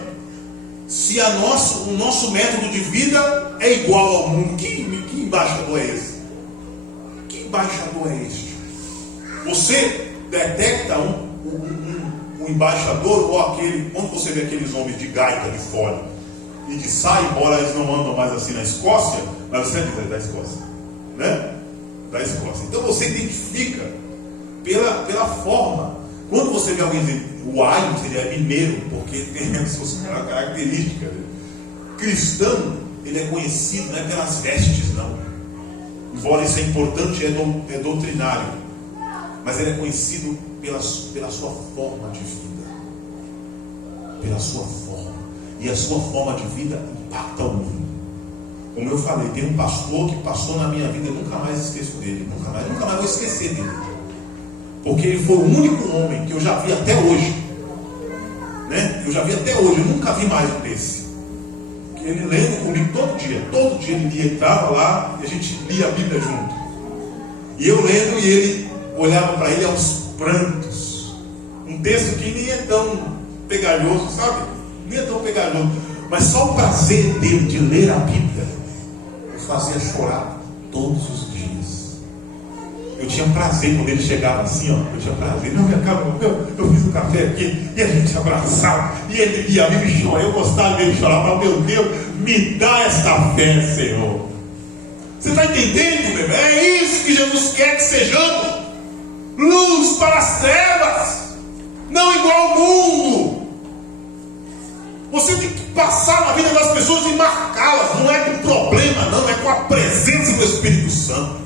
se o nosso método de vida é igual ao mundo. Que embaixador é esse? Que embaixador é este? Você detecta um embaixador ou aquele, quando você vê aqueles homens de gaita de fora, e que sai, embora eles não andam mais assim na Escócia, mas você diz da Escócia, né? Da Escócia. Então você identifica pela forma. Quando você vê alguém dizer o Ayrton, ele é mineiro, porque tem as suas características. Cristão, ele é conhecido não é pelas vestes, não. Embora isso é importante, é doutrinário. Mas ele é conhecido pela sua forma de vida. Pela sua forma. E a sua forma de vida impacta o mundo. Como eu falei, tem um pastor que passou na minha vida, eu nunca mais esqueço dele. Nunca mais vou esquecer dele. Porque ele foi o único homem que eu já vi até hoje. Né? Eu já vi até hoje, eu nunca vi mais um desse. Que ele lendo comigo todo dia ele lia, entrava lá e a gente lia a Bíblia junto. E eu lendo e ele olhava para ele aos prantos. Um texto que nem é tão pegajoso, sabe? Nem é tão pegajoso. Mas só o prazer dele de ler a Bíblia me fazia chorar todos os dias. Eu tinha prazer quando ele chegava assim, ó. Eu tinha prazer. Não, eu fiz um café aqui e a gente se abraçava. E ele via a Bíblia e chorava. Eu gostava dele chorar. Mas, meu Deus, me dá esta fé, Senhor. Você está entendendo, meu? É isso que Jesus quer que sejamos. Luz para as trevas. Não igual ao mundo. Você tem que passar na vida das pessoas e marcá-las. Não é com problema, não. É com a presença do Espírito Santo.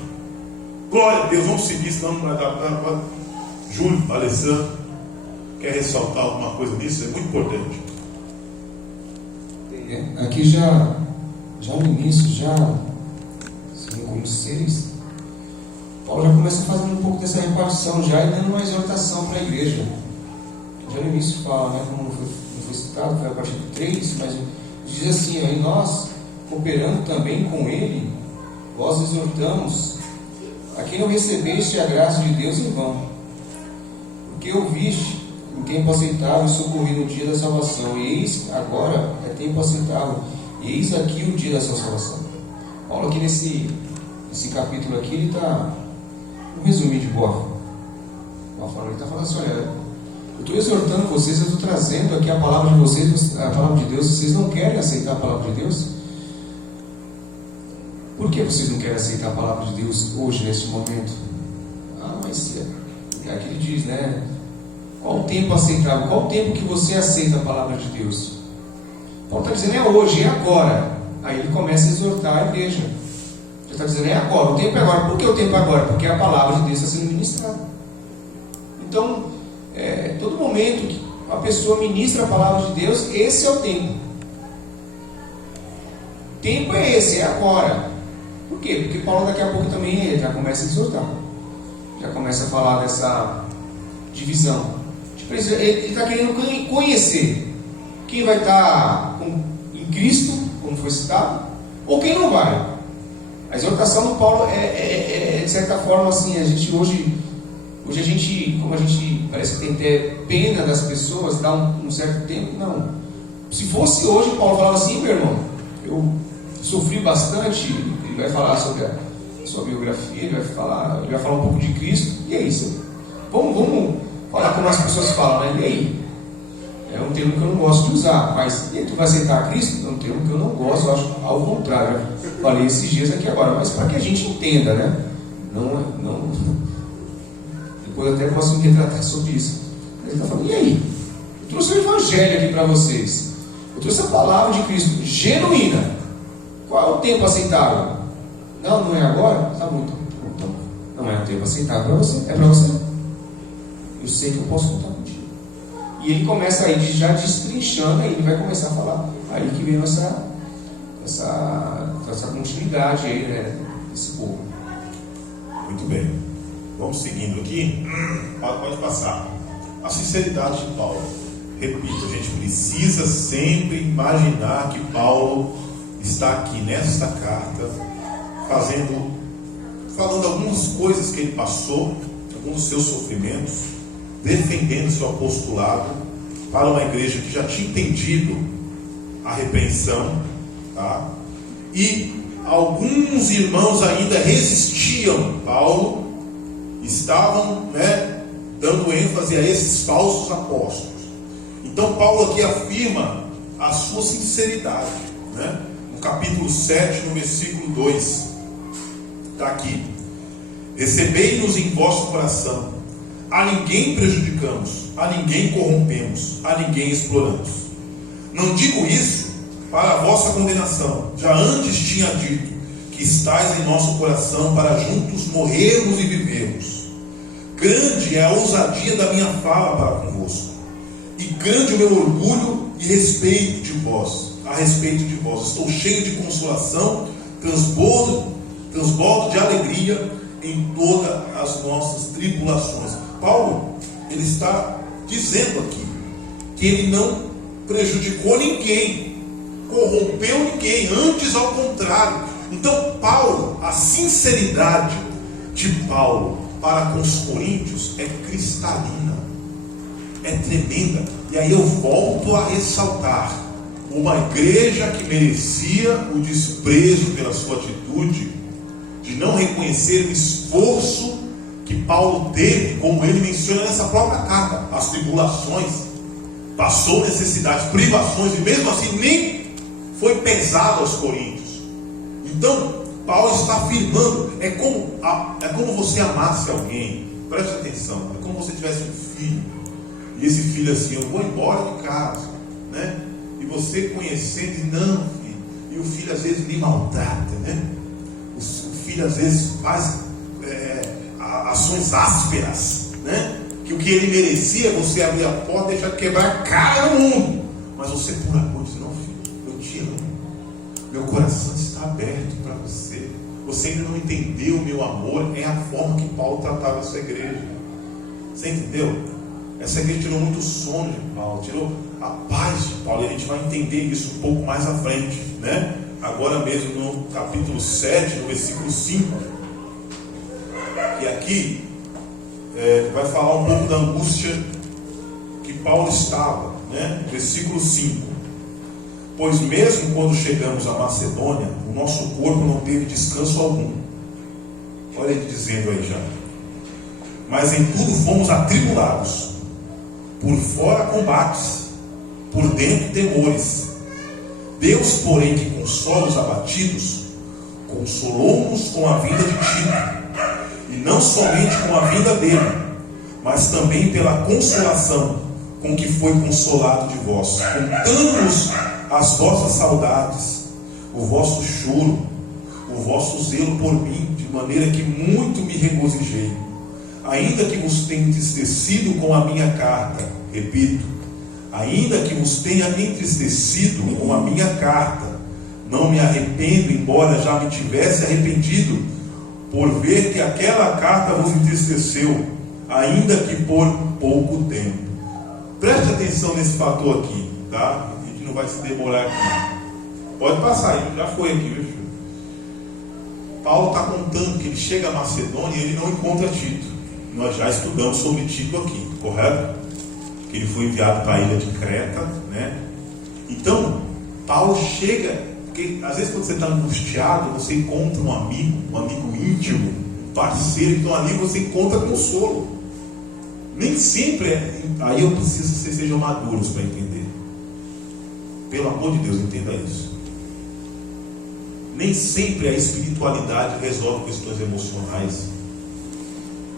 Glória a Deus. Vamos seguir, senão não vai dar. Júlio, Alessandro, quer ressaltar alguma coisa nisso? É muito importante. Aqui já no início, como 6, Paulo já começa fazendo um pouco dessa repartição já e dando uma exortação para a igreja. Já no início fala, né, como não foi citado, foi a partir do 3, mas diz assim, aí nós, cooperando também com ele, vós exortamos a quem não recebeste a graça de Deus em vão, porque ouviste em tempo aceitável e socorri no dia da salvação, e eis agora é tempo aceitável, e eis aqui o dia da sua salvação. Paulo aqui nesse capítulo aqui, ele está, um resumo de boa forma, ele está falando assim, olha, eu estou exortando vocês, eu estou trazendo aqui a palavra de vocês, a palavra de Deus, vocês não querem aceitar a palavra de Deus? Por que vocês não querem aceitar a palavra de Deus hoje, neste momento? Mas é aqui ele diz, né? Qual o tempo aceitável? Qual o tempo que você aceita a palavra de Deus? Paulo está dizendo, é hoje, é agora. Aí ele começa a exortar a igreja. Ele está dizendo, é agora, o tempo é agora. Por que o tempo é agora? Porque a palavra de Deus está sendo ministrada. Então, todo momento que a pessoa ministra a palavra de Deus, esse é o tempo. O tempo é esse, é agora. Por quê? Porque Paulo daqui a pouco também já começa a exortar. Já começa a falar dessa divisão. Ele está querendo conhecer quem vai estar em Cristo, como foi citado, ou quem não vai. A exortação do Paulo é de certa forma assim, a gente hoje a gente, como a gente parece que tem até pena das pessoas, dá um certo tempo, não. Se fosse hoje, Paulo falava assim, meu irmão, eu sofri bastante, ele vai falar sobre a sua biografia, ele vai falar um pouco de Cristo, e é isso. Vamos falar como as pessoas falam, né? E aí? É um termo que eu não gosto de usar, mas e tu vai aceitar Cristo? É um termo que eu não gosto, eu acho ao contrário. Eu falei esses dias aqui agora, mas para que a gente entenda, né? Não. Depois até posso me retratar sobre isso. Ele está falando, e aí? Eu trouxe o Evangelho aqui para vocês. Eu trouxe a palavra de Cristo genuína. Qual é o tempo aceitável? Não é agora? Tá bom, então. Não é o tempo aceitável para você, é para você. Eu sei que eu posso contar contigo. E ele começa aí, já destrinchando, aí ele vai começar a falar. Aí que vem essa continuidade aí, né, desse povo. Muito bem. Vamos seguindo aqui. Pode passar. A sinceridade de Paulo. Repito, a gente precisa sempre imaginar que Paulo está aqui nesta carta falando algumas coisas que ele passou, alguns dos seus sofrimentos, defendendo seu apostolado para uma igreja que já tinha entendido a repreensão, tá? E alguns irmãos ainda resistiam. Paulo estavam, dando ênfase a esses falsos apóstolos. Então Paulo aqui afirma a sua sinceridade, né? No capítulo 7, no versículo 2, está aqui: recebei-nos em vosso coração, a ninguém prejudicamos, a ninguém corrompemos, a ninguém exploramos. Não digo isso para a vossa condenação, já antes tinha dito que estais em nosso coração para juntos morrermos e vivermos. Grande é a ousadia da minha fala para convosco, e grande o meu orgulho e respeito de vós, a respeito de vós. Estou cheio de consolação, transbordo de alegria em todas as nossas tribulações. Paulo, ele está dizendo aqui que ele não prejudicou ninguém, corrompeu ninguém, antes ao contrário. Então Paulo, a sinceridade de Paulo para com os coríntios é cristalina, é tremenda. E aí eu volto a ressaltar: uma igreja que merecia o desprezo pela sua atitude de não reconhecer o esforço que Paulo teve, como ele menciona nessa própria carta, as tribulações, passou necessidades, privações, e mesmo assim nem foi pesado aos coríntios. Então Paulo está afirmando, é como você amasse alguém, preste atenção, é como se você tivesse um filho, e esse filho assim: eu vou embora de casa, né? E você conhecendo, e não, filho, e o filho às vezes lhe maltrata, né? O filho às vezes faz ações ásperas, né? Que o que ele merecia é você abrir a porta e deixar quebrar a cara no mundo, mas você por amor diz: não, filho, eu te amo, meu coração está aberto para você, você ainda não entendeu o meu amor. É a forma que Paulo tratava essa igreja. Você entendeu? Essa igreja tirou muito sono de Paulo, tirou a paz de Paulo, e a gente vai entender isso um pouco mais à frente, né? Agora mesmo no capítulo 7, no versículo 5, e aqui vai falar um pouco da angústia que Paulo estava, né? Versículo 5: pois mesmo quando chegamos à Macedônia, o nosso corpo não teve descanso algum. Olha ele dizendo aí já: mas em tudo fomos atribulados, por fora combates, por dentro temores. Deus, porém, que consola os abatidos, consolou-nos com a vinda de Tito, e não somente com a vinda dele, mas também pela consolação com que foi consolado de vós, contando-nos as vossas saudades, o vosso choro, o vosso zelo por mim, de maneira que muito me regozijei, ainda que vos tenha entristecido com a minha carta. Repito, ainda que vos tenha entristecido com a minha carta, não me arrependo, embora já me tivesse arrependido, por ver que aquela carta vos entristeceu, ainda que por pouco tempo. Preste atenção nesse fator aqui, tá? A gente não vai se demorar aqui. Pode passar aí, já foi aqui, viu, filho? Paulo está contando que ele chega a Macedônia e ele não encontra Tito. Nós já estudamos sobre Tito aqui, correto? Que ele foi enviado para a ilha de Creta, né? Então, Paulo chega, porque às vezes quando você está angustiado, você encontra um amigo íntimo, um parceiro, então ali você encontra consolo. Nem sempre aí eu preciso que vocês sejam maduros para entender. Pelo amor de Deus, entenda isso. Nem sempre a espiritualidade resolve questões emocionais.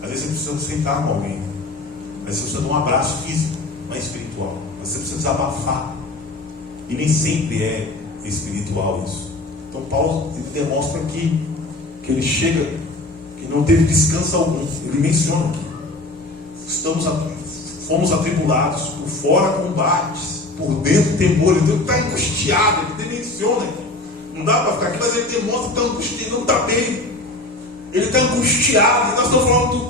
Às vezes você precisa sentar com alguém, às vezes você precisa dar um abraço físico, não é espiritual. Você precisa desabafar, e nem sempre é espiritual isso. Então Paulo demonstra aqui que ele chega, que não teve descanso algum. Ele menciona aqui: fomos atribulados, por fora combates, por dentro temor. Então ele está angustiado, ele menciona aqui. Não dá para ficar aqui, mas ele demonstra que está angustiado, não está bem. Ele está angustiado. Nós estamos falando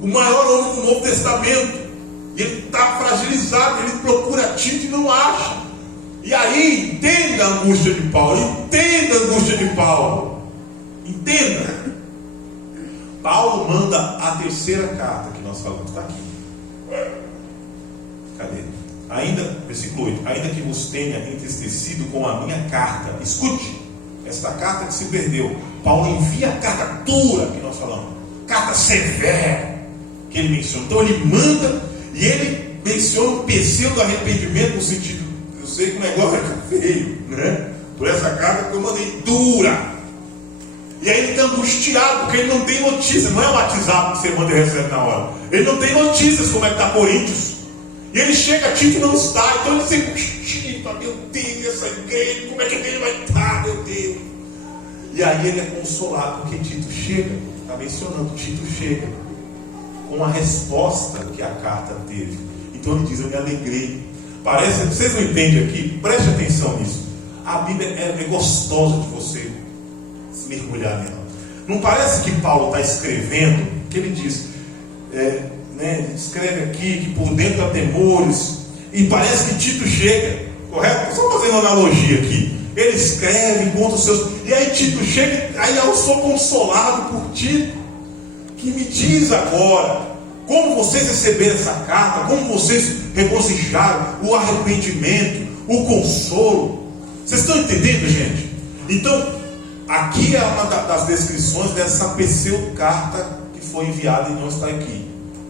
do maior homem do Novo Testamento. E ele está fragilizado. Ele procura Tito e não acha. E aí, entenda a angústia de Paulo. Entenda a angústia de Paulo. Entenda. Paulo manda a terceira carta que nós falamos. Está aqui. Cadê? Versículo 8: ainda que vos tenha entristecido com a minha carta. Escute, esta carta que se perdeu. Paulo envia a carta dura que nós falamos, carta severa que ele menciona. Então ele manda, e ele menciona o pseudo arrependimento no sentido sei que o negócio é feio, né? Por essa carta que eu mandei dura. E aí ele está angustiado, porque ele não tem notícia. Não é o WhatsApp que você manda e recebe na hora. Ele não tem notícias como é que está Coríntios. E ele chega a Tito e não está. Então ele sempre, Tito, meu Deus, essa igreja, como é que a igreja vai estar, meu Deus? E aí ele é consolado, porque Tito chega, está mencionando, Tito chega com a resposta que a carta teve. Então ele diz, eu me alegrei. Parece, vocês não entendem aqui? Preste atenção nisso. A Bíblia é gostosa de você se mergulhar nela. Não parece que Paulo está escrevendo, que ele diz, ele escreve aqui que por dentro há temores, e parece que Tito chega, correto? Só fazendo uma analogia aqui. Ele escreve, conta os seus, e aí Tito chega, aí eu sou consolado por Tito, que me diz agora como vocês receberam essa carta, como vocês regozijaram o arrependimento, o consolo. Vocês estão entendendo, gente? Então, aqui é uma das descrições dessa pseudo-carta que foi enviada e não está aqui,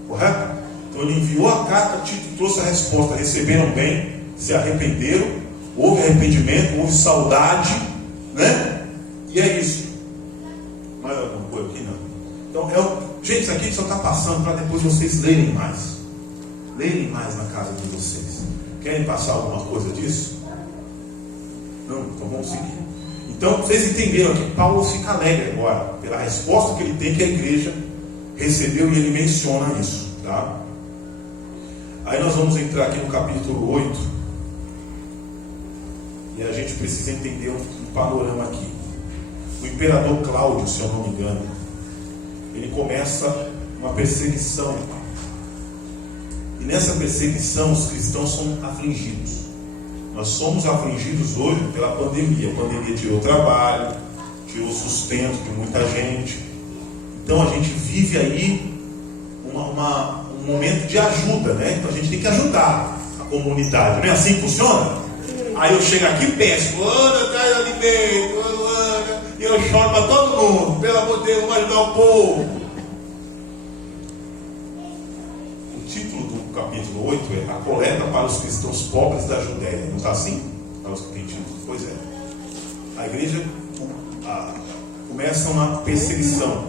correto? Então ele enviou a carta, Tito trouxe a resposta, receberam bem, se arrependeram, houve arrependimento, houve saudade, né? E é isso. Mais alguma coisa aqui? Não. Então, gente, isso aqui só está passando para depois vocês lerem mais. Lerem mais na casa de vocês. Querem passar alguma coisa disso? Não? Então vamos seguir. Então, vocês entenderam aqui, Paulo fica alegre agora, pela resposta que ele tem, que a igreja recebeu, e ele menciona isso, tá? Aí nós vamos entrar aqui no capítulo 8, e a gente precisa entender um panorama aqui. O imperador Cláudio, se eu não me engano, ele começa uma perseguição, e nessa perseguição os cristãos são afligidos. Nós somos afligidos hoje pela pandemia. A pandemia tirou o trabalho, tirou o sustento de muita gente. Então a gente vive aí um momento de ajuda, né? Então a gente tem que ajudar a comunidade. Não é assim que funciona? Aí eu chego aqui e peço, Ana, traz alimento, Ana, e eu choro para todo mundo, pelo amor de Deus, vamos ajudar o povo. O título do capítulo 8 é A Coleta para os Cristãos Pobres da Judéia. Não está assim? Para os que têm título? Pois é. A igreja começa uma perseguição.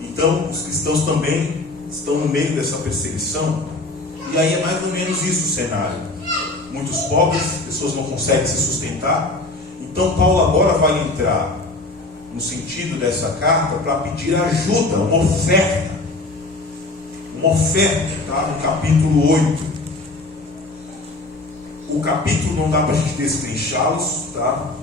Então, os cristãos também estão no meio dessa perseguição. E aí é mais ou menos isso o cenário. Muitos pobres, pessoas não conseguem se sustentar. Então, Paulo agora vai entrar no sentido dessa carta para pedir ajuda, uma oferta. Uma oferta, tá? No capítulo 8. O capítulo não dá para a gente destrinchá-los, tá?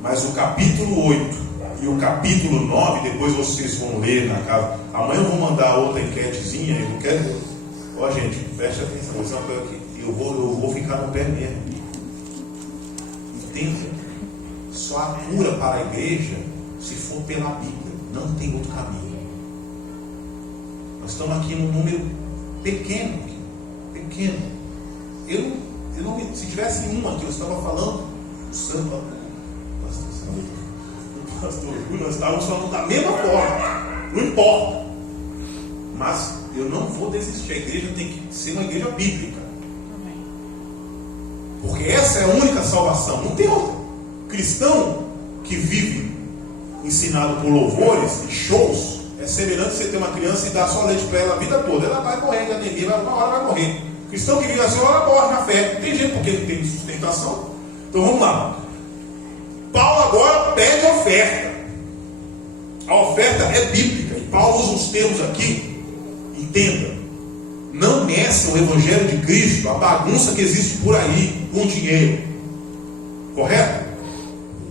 Mas o capítulo 8 e o capítulo 9, depois vocês vão ler na casa. Amanhã eu vou mandar outra enquetezinha. Eu quero. Ó, gente, preste atenção aqui. Eu vou ficar no pé mesmo. Entenda? Só há cura para a igreja se for pela Bíblia. Não tem outro caminho. Nós estamos aqui num número pequeno. Pequeno. Se tivesse um aqui, eu estava falando, o santo pastor, nós estávamos falando da mesma forma. Não importa. Mas eu não vou desistir. A igreja tem que ser uma igreja bíblica. Porque essa é a única salvação. Não tem outra. Cristão que vive ensinado por louvores e shows é semelhante a você ter uma criança e dar só leite para ela a vida toda. Ela vai morrer de anemia, uma hora vai morrer. Cristão que vive assim, uma hora morre na fé. Tem gente porque não tem sustentação. Então vamos lá. Paulo agora pede oferta. A oferta é bíblica. E Paulo usa os termos aqui. Entenda. Não meçam o evangelho de Cristo, a bagunça que existe por aí com dinheiro. Correto?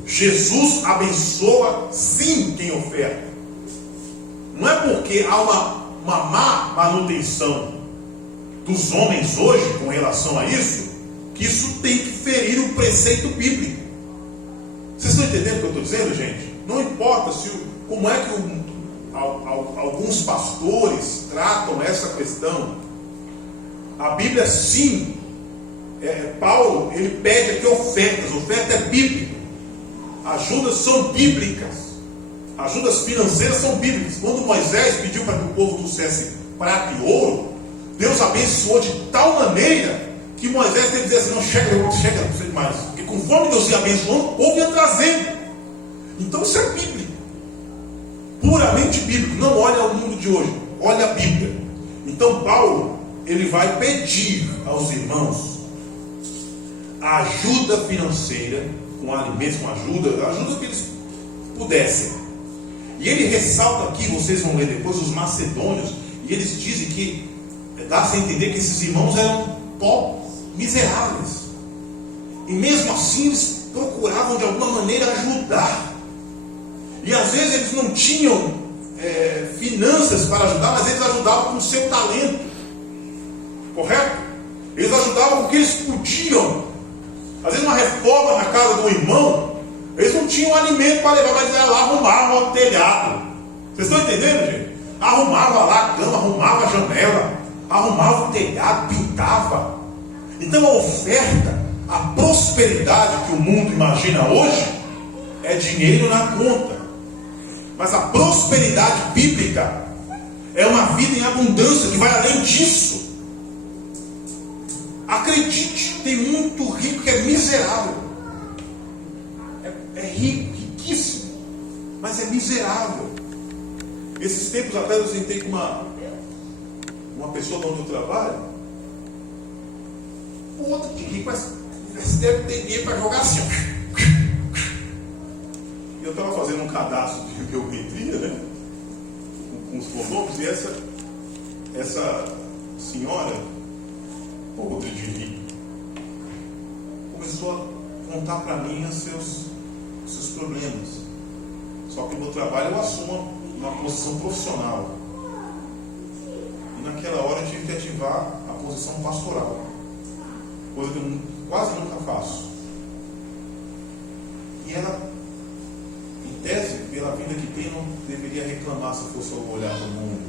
Jesus abençoa sim quem oferta. Não é porque há uma má manutenção dos homens hoje com relação a isso, que isso tem que ferir o preceito bíblico. Vocês estão entendendo o que eu estou dizendo, gente? Não importa como é que alguns pastores tratam essa questão. A Bíblia sim, Paulo, ele pede aqui ofertas. Oferta é bíblica. Ajudas são bíblicas. Ajudas financeiras são bíblicas. Quando Moisés pediu para que o povo trouxesse prata e ouro, Deus abençoou de tal maneira que Moisés teve que dizer assim, não, chega, não sei mais. Porque conforme Deus ia abençoando, o povo ia trazendo. Então isso é bíblico. Puramente bíblico. Não olha ao mundo de hoje, olha a Bíblia. Então Paulo, ele vai pedir aos irmãos ajuda financeira, com alimentos, com ajuda que eles pudessem. E ele ressalta aqui, vocês vão ler depois, os macedônios, e eles dizem que dá-se a entender que esses irmãos eram pobres, miseráveis. E mesmo assim eles procuravam de alguma maneira ajudar. E às vezes eles não tinham finanças para ajudar, mas eles ajudavam com o seu talento. Correto? Eles ajudavam com o que eles podiam. Às vezes uma reforma na casa do irmão, eles não tinham alimento para levar, mas ela lá arrumava o telhado. Vocês estão entendendo, gente? Arrumava lá a cama, arrumava a janela, arrumava o telhado, pintava. Então a oferta, a prosperidade que o mundo imagina hoje, é dinheiro na conta. Mas a prosperidade bíblica é uma vida em abundância que vai além disso. Acredite, tem muito rico que é miserável. É rico, riquíssimo, mas é miserável. Esses tempos atrás eu sentei com uma pessoa onde eu trabalho. O outro que rico, mas deve ter dinheiro para jogar assim. Eu estava fazendo um cadastro de biometria, né? Com os pronomes, e essa senhora, podre de rico, começou a contar para mim os seus problemas. Só que no meu trabalho eu assumo uma posição profissional. E naquela hora eu tive que ativar a posição pastoral, coisa que eu quase nunca faço. E ela, em tese, pela vida que tem, não deveria reclamar se fosse olhar para o mundo.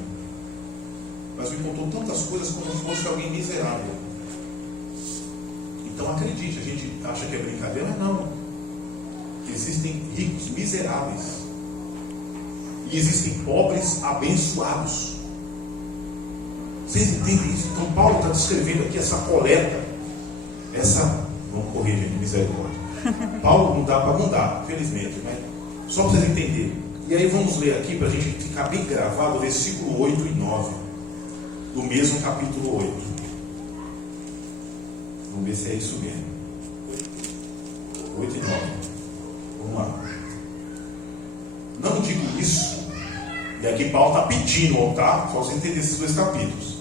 Mas me contou tantas coisas como se fosse alguém miserável. Então acredite, a gente acha que é brincadeira, mas não. Existem ricos miseráveis. E existem pobres abençoados. Vocês entendem isso? Então Paulo está descrevendo aqui essa coleta. Vamos correr, gente, misericórdia. Paulo não dá para mudar, felizmente, mas só para vocês entenderem. E aí vamos ler aqui para a gente ficar bem gravado o versículo 8 e 9 do mesmo capítulo 8. Vamos ver se é isso mesmo. 8 e 9. Vamos lá. Não digo isso, e aqui Paulo está pedindo, tá? Só você entender esses dois capítulos.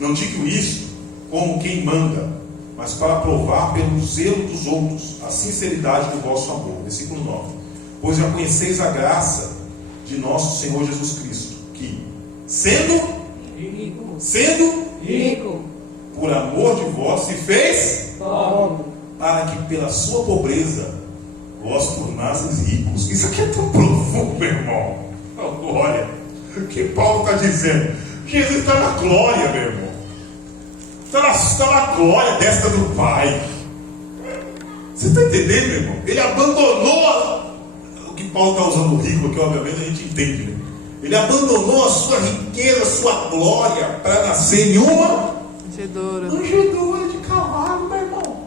Não digo isso como quem manda, mas para provar pelo zelo dos outros a sinceridade do vosso amor. Versículo 9. Pois já conheceis a graça de nosso Senhor Jesus Cristo, que, sendo rico, por amor de vós, se fez pobre, para que pela sua pobreza vós tornasseis ricos. Isso aqui é tão profundo, meu irmão. Glória. O que Paulo está dizendo? Jesus está na glória, meu irmão. Está na glória destra do Pai. Você está entendendo, meu irmão? Ele abandonou o que Paulo está usando rico, porque obviamente a gente entende, né? Ele abandonou a sua riqueza, a sua glória, para nascer em uma manjedoura de cavalo, meu irmão.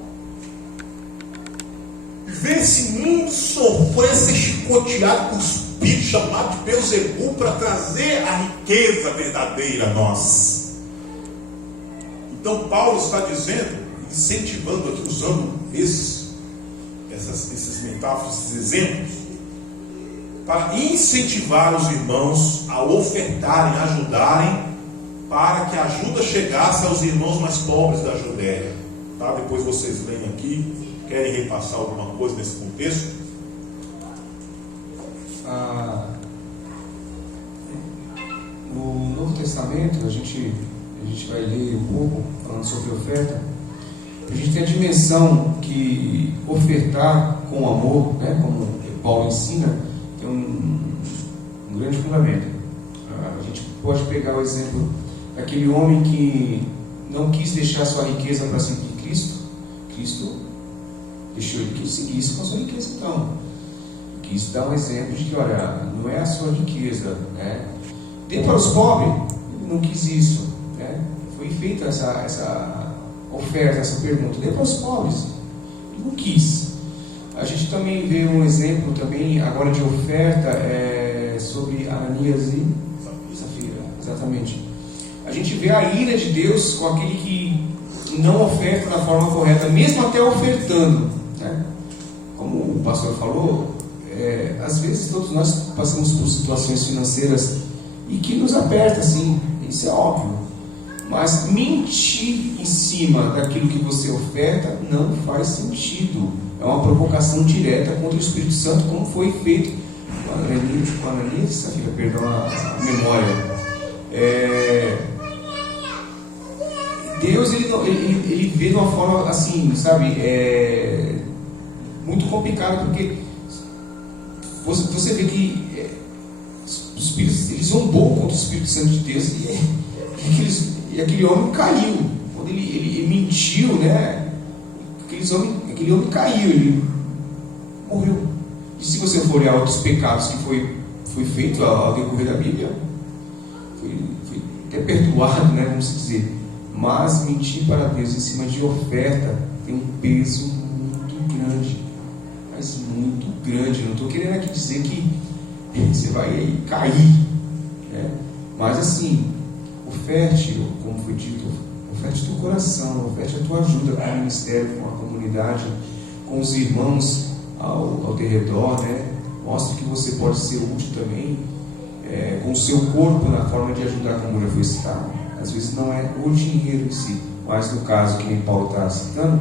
Ver esse mundo sofrer, ser chicoteado por espírito chamado de Beelzebul para trazer a riqueza verdadeira a nós. Então Paulo está dizendo, incentivando aqui, usando esses metáforas, esses exemplos, para incentivar os irmãos a ofertarem, a ajudarem, para que a ajuda chegasse aos irmãos mais pobres da Judéia. Tá? Depois vocês leem aqui, querem repassar alguma coisa nesse contexto? No Novo Testamento, a gente vai ler um pouco, falando sobre oferta. A gente tem a dimensão que ofertar com amor, né, como Paulo ensina, tem um grande fundamento. A gente pode pegar o exemplo daquele homem que não quis deixar sua riqueza para seguir Cristo. Cristo deixou ele que seguisse com a sua riqueza, então. Quis dar um exemplo de que, olha, não é a sua riqueza, né? Dê para os pobres. Ele não quis isso, né? Foi feita essa oferta, essa pergunta, dê para os pobres. Não quis. A gente também vê um exemplo também agora de oferta sobre Ananias e Safira, exatamente. A gente vê a ira de Deus com aquele que não oferta da forma correta, mesmo até ofertando, né? Como o pastor falou, às vezes todos nós passamos por situações financeiras e que nos aperta, sim, isso é óbvio. Mas mentir em cima daquilo que você oferta não faz sentido. É uma provocação direta contra o Espírito Santo, como foi feito com Ananias e Safira, perdão a memória. Deus ele vê de uma forma assim, sabe, muito complicado, porque você vê que os espíritos, eles zombou contra o Espírito Santo de Deus e aquele homem caiu. Quando ele mentiu, né, aquele homem caiu, ele morreu. E se você for olhar outros pecados que foi feito ao decorrer da Bíblia, foi até perdoado, né, vamos dizer. Mas mentir para Deus em cima de oferta tem um peso muito grande, mas muito grande. Não estou querendo aqui dizer que você vai aí cair, né? Mas assim, oferte, como foi dito, oferte teu coração, oferte a tua ajuda com o ministério, com a comunidade, com os irmãos ao teu redor, né? Mostre que você pode ser útil também, com o seu corpo, na forma de ajudar, como já foi citado. Às vezes não é o dinheiro em si, mas no caso que nem Paulo está citando,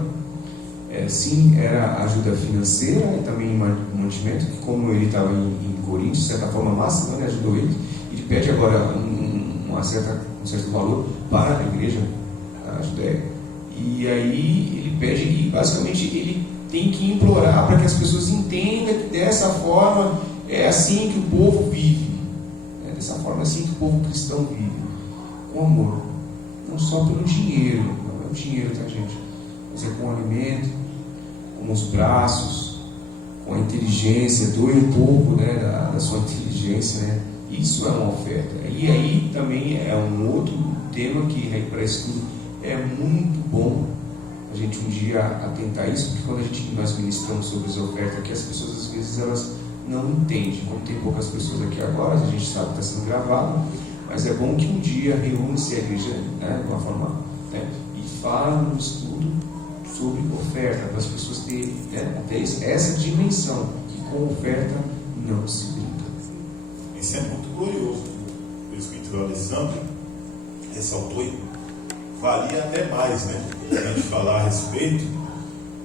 sim, era ajuda financeira e também mantimento, que como ele estava em Coríntios, de certa forma máxima, né, ajudou ele pede agora um certo valor para a igreja Judéia. E aí ele pede, e basicamente ele tem que implorar para que as pessoas entendam que dessa forma é assim que o povo vive, dessa forma é assim que o povo cristão vive, com amor, não só pelo dinheiro, não é o dinheiro, tá, gente? Mas é com o alimento, com os braços, com a inteligência, doe um pouco, né, da sua inteligência, né? Isso é uma oferta. E aí também é um outro tema que para estudo é muito bom a gente um dia atentar isso, porque quando nós ministramos sobre as ofertas aqui, as pessoas às vezes elas não entendem. Como tem poucas pessoas aqui agora, a gente sabe que está sendo gravado, mas é bom que um dia reúne-se a igreja, né, de uma forma, né, e fala no estudo sobre oferta, para as pessoas terem, né, até essa dimensão, que com oferta não se brinca. Isso é muito glorioso. O Espírito Alessandro ressaltou e valia até mais, né? A gente falar a respeito,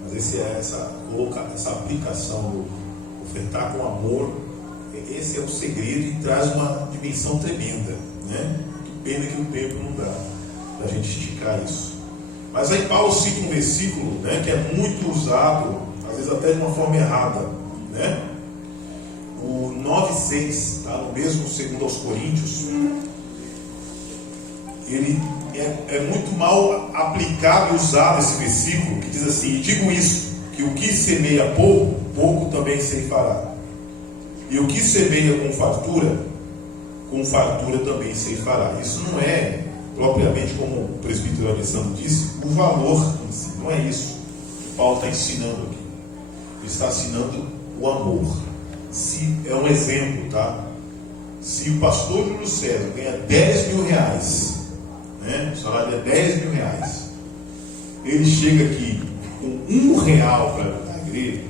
mas essa aplicação do ofertar com amor, esse é o segredo e traz uma dimensão tremenda, né? Que pena que o tempo não dá para a gente esticar isso. Mas aí Paulo cita um versículo, né, que é muito usado, às vezes até de uma forma errada, né? O 9,6, tá? No mesmo 2 aos Coríntios, ele é muito mal aplicado e usado esse versículo, que diz assim: e digo isso, que o que semeia pouco, pouco também ceifará. E o que semeia com fartura também ceifará. Isso não é propriamente, como o presbítero Alessandro disse, o valor em si. Não é isso que Paulo está ensinando aqui. Ele está ensinando o amor. Se é um exemplo, tá? Se o pastor Júlio César ganha 10 mil reais, né? O salário é 10 mil reais, ele chega aqui com R$1 para ajudar a igreja,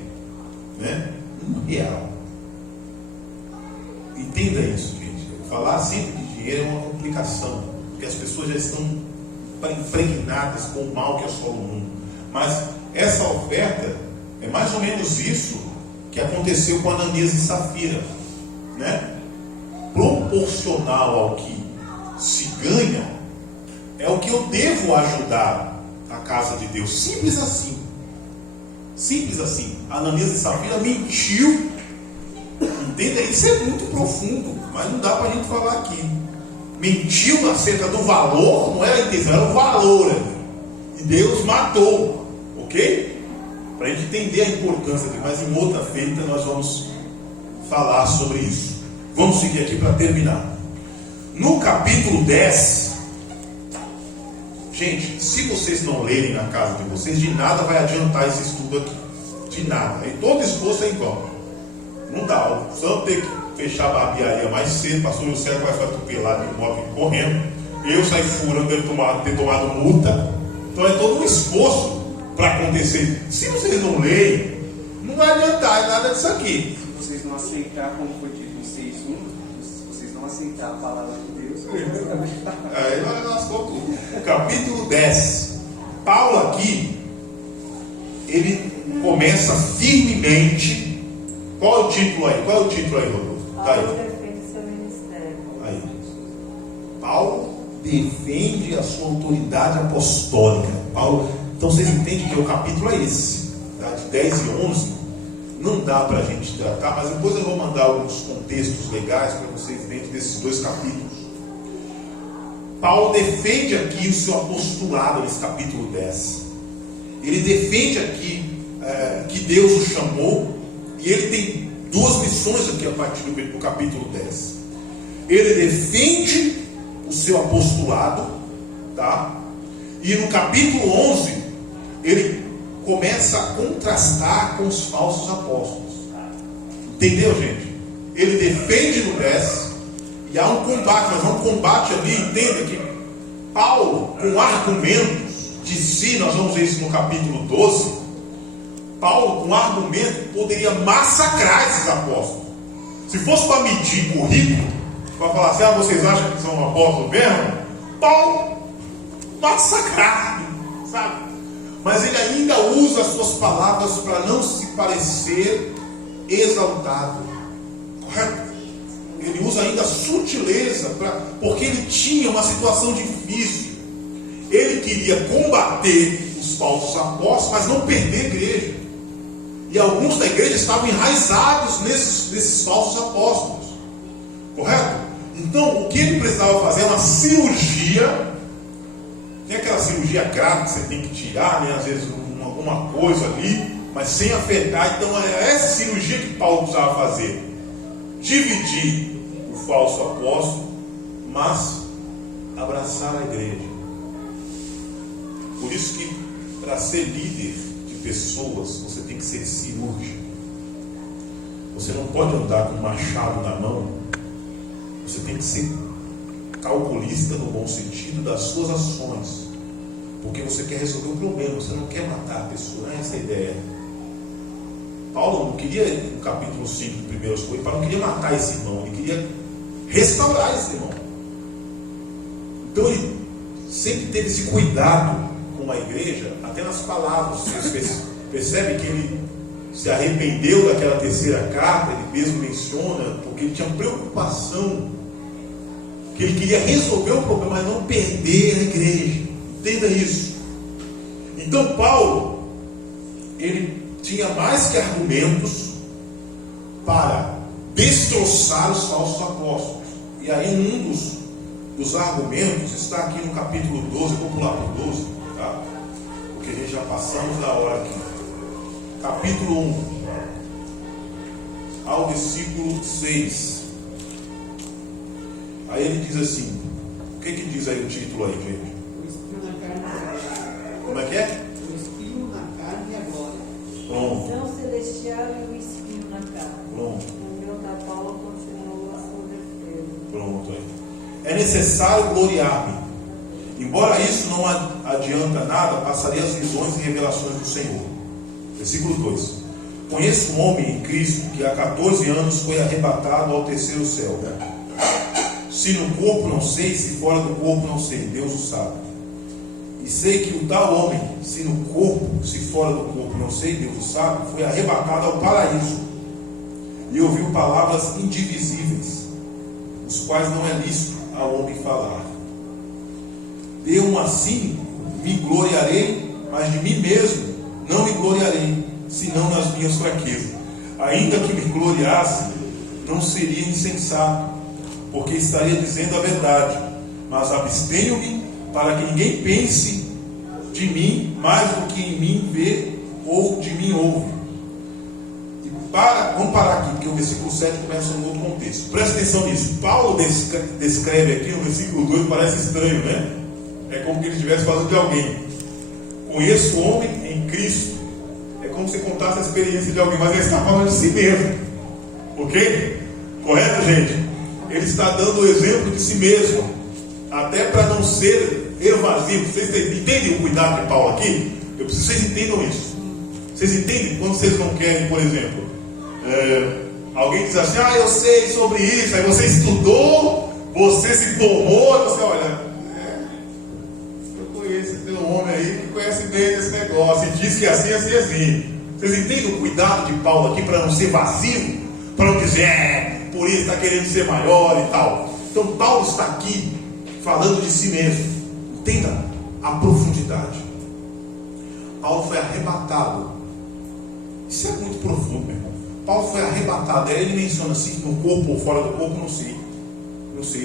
né? R$1. Entenda isso, gente. Falar sempre de dinheiro é uma complicação, porque as pessoas já estão impregnadas com o mal que assola o mundo. Mas essa oferta é mais ou menos isso que aconteceu com Ananias e Safira, né? Proporcional ao que se ganha é o que eu devo ajudar a casa de Deus. Simples assim. Simples assim. Ananias e Safira mentiu. Entenda? Isso é muito profundo, mas não dá para a gente falar aqui. Mentiu acerca do valor, não era a intenção, era o valor. E Deus matou, ok? Para a gente entender a importância dele, mas em outra feita nós vamos falar sobre isso. Vamos seguir aqui para terminar. No capítulo 10, Gente, se vocês não lerem na casa de vocês, de nada vai adiantar esse estudo aqui. De nada. E todo esforço é em vão. Não dá. O santo tem que fechar a barbearia mais cedo. Pastor José vai ficar atropelado de moto e correndo. Eu saio furando, ter tomado multa. Então é todo um esforço para acontecer. Se vocês não leem, não vai adiantar nada disso aqui. Se vocês não aceitar, como foi dito em 6.1, se vocês não aceitar a palavra de Deus, Aí nós lascou tudo. O capítulo 10. Paulo aqui, ele começa firmemente. Qual é o título aí? Qual é o título aí, Rodolfo? Tá Paulo aí. defende seu ministério. Aí. Paulo defende a sua autoridade apostólica. Paulo, então vocês entendem que o capítulo é esse, tá? De 10 e 11. Não dá para a gente tratar, mas depois eu vou mandar alguns contextos legais para vocês dentro desses dois capítulos. Paulo defende aqui o seu apostolado nesse capítulo 10. Ele defende aqui que Deus o chamou, e ele tem duas missões aqui a partir do capítulo 10. Ele defende o seu apostolado, tá? E no capítulo 11 ele começa a contrastar com os falsos apóstolos. Entendeu, gente? Ele defende no 10 e há um combate, mas há um combate ali. Entenda que Paulo, com argumentos de si, nós vamos ver isso no capítulo 12. Paulo, com argumento, poderia massacrar esses apóstolos. Se fosse para medir currículo, para falar assim, vocês acham que são apóstolos mesmo? Paulo massacrar, sabe? Mas ele ainda usa as suas palavras para não se parecer exaltado. Correto? Ele usa ainda a sutileza, porque ele tinha uma situação difícil. Ele queria combater os falsos apóstolos, mas não perder a igreja. E alguns da igreja estavam enraizados nesses falsos apóstolos. Correto? Então, o que ele precisava fazer é uma cirurgia. Tem aquela cirurgia grave que você tem que tirar, né? Às vezes alguma coisa ali, mas sem afetar. Então é essa cirurgia que Paulo precisava fazer. Dividir o falso apóstolo, mas abraçar a igreja. Por isso que para ser líder de pessoas, você tem que ser cirúrgico. Você não pode andar com um machado na mão. Você tem que ser calculista no bom sentido das suas ações, porque você quer resolver o problema, você não quer matar a pessoa. Não é essa a ideia. Paulo não queria, no capítulo 5 de 1 Coríntios, Paulo não queria matar esse irmão, ele queria restaurar esse irmão. Então ele sempre teve esse cuidado com a igreja, até nas palavras. Vocês percebem que ele se arrependeu daquela terceira carta, ele mesmo menciona, porque ele tinha preocupação, que ele queria resolver o problema, mas não perder a igreja. Entenda isso. Então Paulo, ele tinha mais que argumentos para destroçar os falsos apóstolos. E aí um dos argumentos está aqui no capítulo 12, vou pular para o 12, tá? Porque a gente já passamos da hora aqui. Capítulo 1, ao versículo 6. Aí ele diz assim, o que diz aí o título aí, gente? O espinho na carne e a glória. Como é que é? O espinho na carne e a glória. Pronto, Visão celestial e o espinho na carne. pronto, O meu da Paula continuou a sua defesa. pronto aí. É necessário gloriar-me. Embora isso não adianta nada, passarei as visões e revelações do Senhor. Versículo 2. Conheço um homem em Cristo que há 14 anos foi arrebatado ao terceiro céu. Se no corpo não sei, se fora do corpo não sei, Deus o sabe. E sei que o tal homem, se no corpo, se fora do corpo não sei, Deus o sabe, foi arrebatado ao paraíso. E ouviu palavras indivisíveis, os quais não é lícito ao homem falar. Eu assim me gloriarei, mas de mim mesmo não me gloriarei, senão nas minhas fraquezas. Ainda que me gloriasse, não seria insensato, porque estaria dizendo a verdade. Mas abstenho-me para que ninguém pense de mim mais do que em mim vê ou de mim ouve. Vamos parar aqui, porque o versículo 7 começa num outro contexto. Presta atenção nisso. Paulo descreve aqui no versículo 2, parece estranho, né? É como que ele estivesse falando de alguém. Conheço o homem em Cristo. É como se contasse a experiência de alguém, mas ele está falando de si mesmo. Ok? Correto, gente? Ele está dando o exemplo de si mesmo. Até para não ser evasivo. Vocês entendem o cuidado de Paulo aqui? Eu preciso que vocês entendam isso. Vocês entendem? Quando vocês não querem, por exemplo, alguém diz assim, eu sei sobre isso, aí você estudou, você se formou, aí você olha, eu conheço, tem um homem aí que conhece bem desse negócio, e diz que é assim, assim, assim. Vocês entendem o cuidado de Paulo aqui para não ser vazio? Para não dizer, por isso está querendo ser maior e tal. Então Paulo está aqui falando de si mesmo. Entenda a profundidade. Paulo foi arrebatado. Isso é muito profundo, meu irmão. Paulo foi arrebatado. Ele menciona assim, no corpo ou fora do corpo, não sei. Não sei.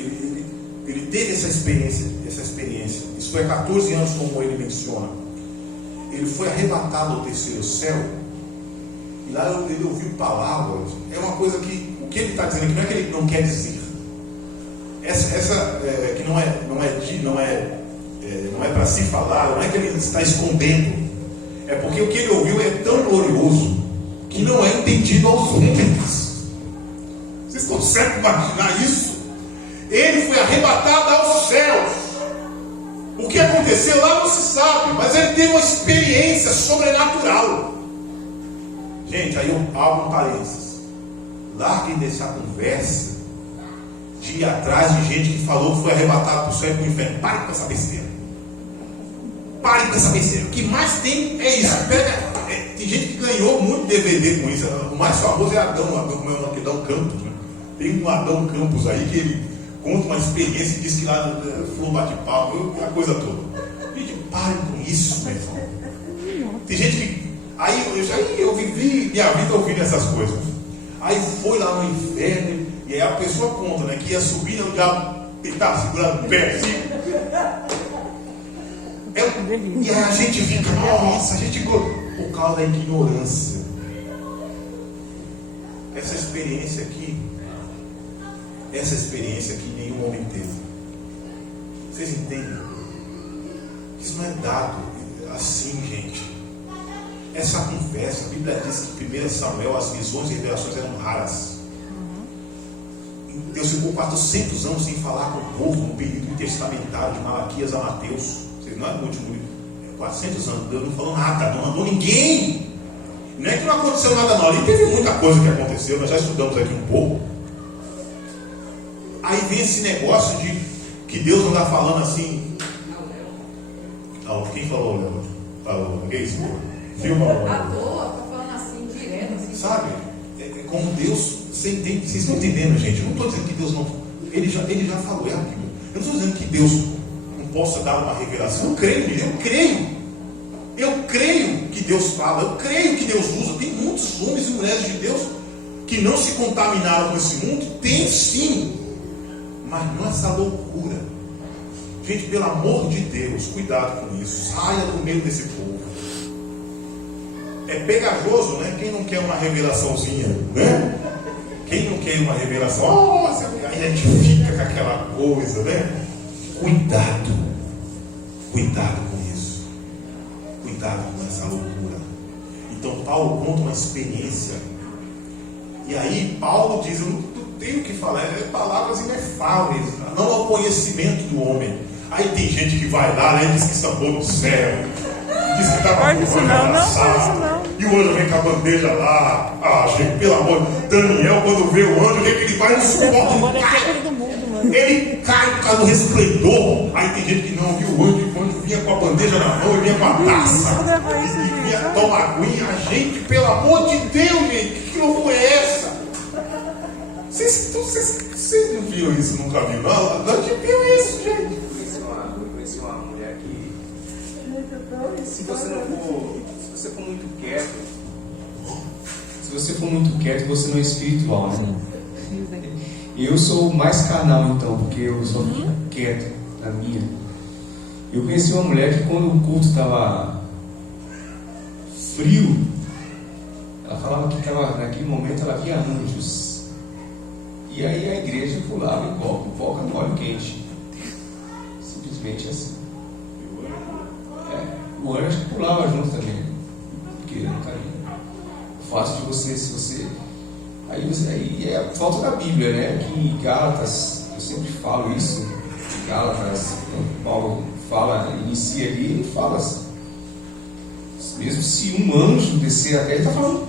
Ele teve essa experiência. Isso foi há 14 anos, como ele menciona. Ele foi arrebatado ao terceiro céu. E lá ele ouviu palavras. É uma coisa que, o que ele está dizendo aqui não é que ele não quer dizer. Que não é para se falar, não é que ele está escondendo. É porque o que ele ouviu é tão glorioso que não é entendido aos homens. Vocês conseguem imaginar isso? Ele foi arrebatado aos céus. O que aconteceu lá não se sabe, mas ele teve uma experiência sobrenatural. Gente, aí eu abro um parênteses. Larguem dessa conversa de ir atrás de gente que falou que foi arrebatado para o céu e para o inferno. Parem com essa besteira. Parem com essa besteira. O que mais tem é isso. Tem gente que ganhou muito DVD com isso. O mais famoso é Adão Campos. Né? Tem um Adão Campos aí que ele conta uma experiência e diz que lá foi um bate-papo, a coisa toda. Gente, parem com isso, meu irmão. Tem gente que. Aí eu vivi minha vida ouvindo essas coisas. Aí foi lá no inferno. E aí a pessoa conta, né? Que ia subir, o diabo estava segurando o pé assim. E aí a gente fica, nossa, a gente por causa da ignorância. Essa experiência aqui nenhum homem teve. Vocês entendem? Isso não é dado assim, gente. Essa conversa, a Bíblia diz que em 1 Samuel as visões e revelações eram raras. Deus ficou 400 anos sem falar com o povo no período intertestamentário de Malaquias a Mateus. Não é no último livro, 400 anos. Deus não falou nada, não mandou ninguém. Não é que não aconteceu nada, não. Ali teve muita coisa que aconteceu, nós já estudamos aqui um pouco. Aí vem esse negócio de que Deus não está falando assim. Não, quem falou, Léo? Falou, que é isso? Viu, Paulo? À toa, tá falando assim, direto, assim. Sabe? É como Deus. Vocês estão entendendo, gente? Eu não estou dizendo que Deus não. Ele já falou, é a Bíblia. Eu não estou dizendo que Deus não possa dar uma revelação. Eu creio nisso, eu creio que Deus fala, eu creio que Deus usa. Tem muitos homens e mulheres de Deus que não se contaminaram com esse mundo. Tem sim, mas não essa loucura. Gente, pelo amor de Deus, cuidado com isso. Saia do meio desse povo. É pegajoso, né? Quem não quer uma revelaçãozinha, né? Quem não quer uma revelação? Aí a gente fica com aquela coisa, né? Cuidado com isso. Cuidado com essa loucura. Então Paulo conta uma experiência. E aí Paulo diz, eu não tenho o que falar, palavras inefáveis, não ao conhecimento do homem. Aí tem gente que vai lá, né, diz que sambou no céu, diz que estava com o anjo e o anjo vem com a bandeja lá. Gente, pelo amor de Deus, Daniel, quando vê o anjo, ele vai no suporte. Ele cai por causa do resplendor. Aí tem gente que não viu o anjo vinha com a bandeja na mão, ele vinha com a taça, e vinha tomar aguinha. A gente, pelo amor de Deus, gente, que loucura é essa? Vocês não viram isso, nunca viram? Não, nós viu isso, gente. Eu conheci uma mulher que, se você for muito quieto, se você for muito quieto, você não é espiritual, né? Eu sou mais carnal, então, porque eu só fico quieto na minha. Eu conheci uma mulher que, quando o culto estava frio, ela falava que naquele momento ela via anjos. E aí a igreja pulava e pipoca no óleo quente. Simplesmente assim. O anjo acho que pulava junto também. Porque tá ali. Fácil de você, se você. Aí é a falta da Bíblia, né? Que em Gálatas, eu sempre falo isso, Gálatas, quando Paulo inicia ali, ele fala assim, mesmo se um anjo descer até, ele está falando,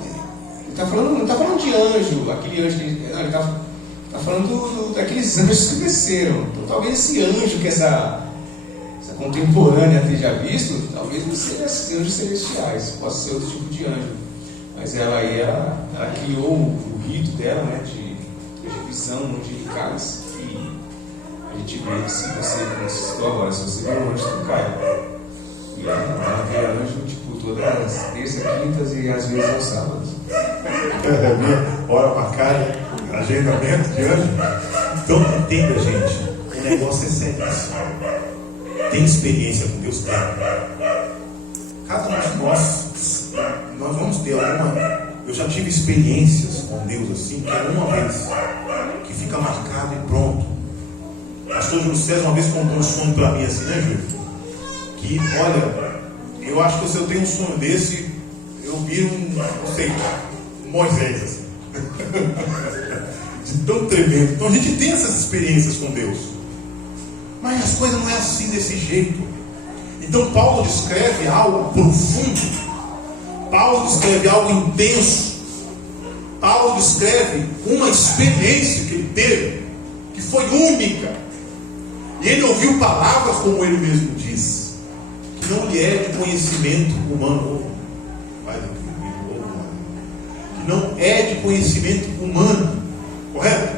não está falando de anjo, aquele anjo, ele está falando daqueles anjos que desceram. Então talvez esse anjo que essa contemporânea tenha visto, talvez não seja anjos celestiais, possa ser outro tipo de anjo. Mas ela criou o rito dela, né, de visão angelicais, e a gente vê, se você, como você citou agora, se você vê um anjo, tu cai. E ela vê anjo, tipo, todas as terças, quintas e às vezes aos sábados. Hora pra cá, agendamento de anjo. Então, entenda, gente, o negócio é sério. Tem experiência com Deus? Tem. Cada um de nós vamos ter alguma. Eu já tive experiências com Deus assim, que é uma vez, que fica marcado e pronto. O pastor Júlio César uma vez contou um sonho para mim assim, né, Júlio? Que, olha, eu acho que se eu tenho um sonho desse, eu viro um Moisés, assim. De tão tremendo. Então a gente tem essas experiências com Deus. Mas as coisas não é assim, desse jeito. Então Paulo descreve algo profundo. Paulo descreve algo intenso. Paulo descreve uma experiência que ele teve, que foi única. E ele ouviu palavras, como ele mesmo diz, que não lhe é de conhecimento humano. Que não é de conhecimento humano. Correto?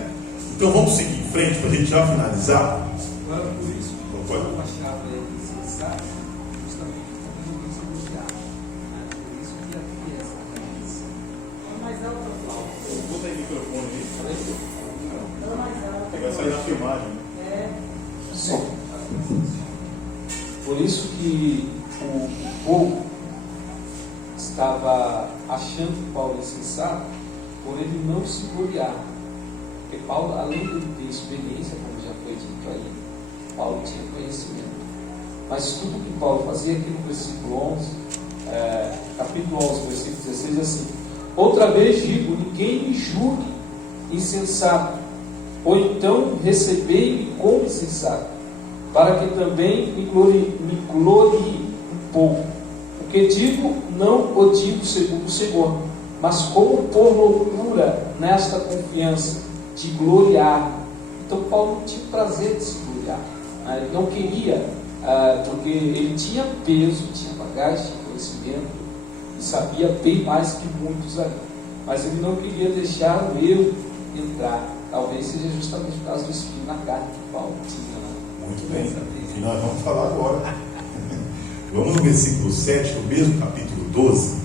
Então vamos seguir em frente para a gente já finalizar. Agora, por isso que eu achava ele insensato, justamente porque não quis angustiar. Por isso que havia essa carência. Mais alto, Paulo. Bota aí o microfone aí. Fala mais alto. Vai sair na filmagem. Sim. Por isso que o povo estava achando Paulo insensato, por ele não se gloriar. Porque Paulo, além de ter experiência, como já foi dito aí, Paulo tinha conhecimento. Mas tudo que Paulo fazia, aqui no versículo 11, capítulo 11, versículo 16, assim: outra vez digo, ninguém me julgue insensato, ou então recebei-me como insensato, para que também me glorie um pouco. O que digo, não o digo segundo o Senhor, mas como por loucura nesta confiança de gloriar. Então Paulo não tinha prazer de se gloriar. Ele não queria, porque ele tinha peso, tinha bagagem, tinha conhecimento, e sabia bem mais que muitos ali. Mas ele não queria deixar o eu entrar. Talvez seja justamente por causa do espinho na carne que Paulo tinha. Muito bem. E nós vamos falar agora. Vamos no versículo 7, do mesmo capítulo 12.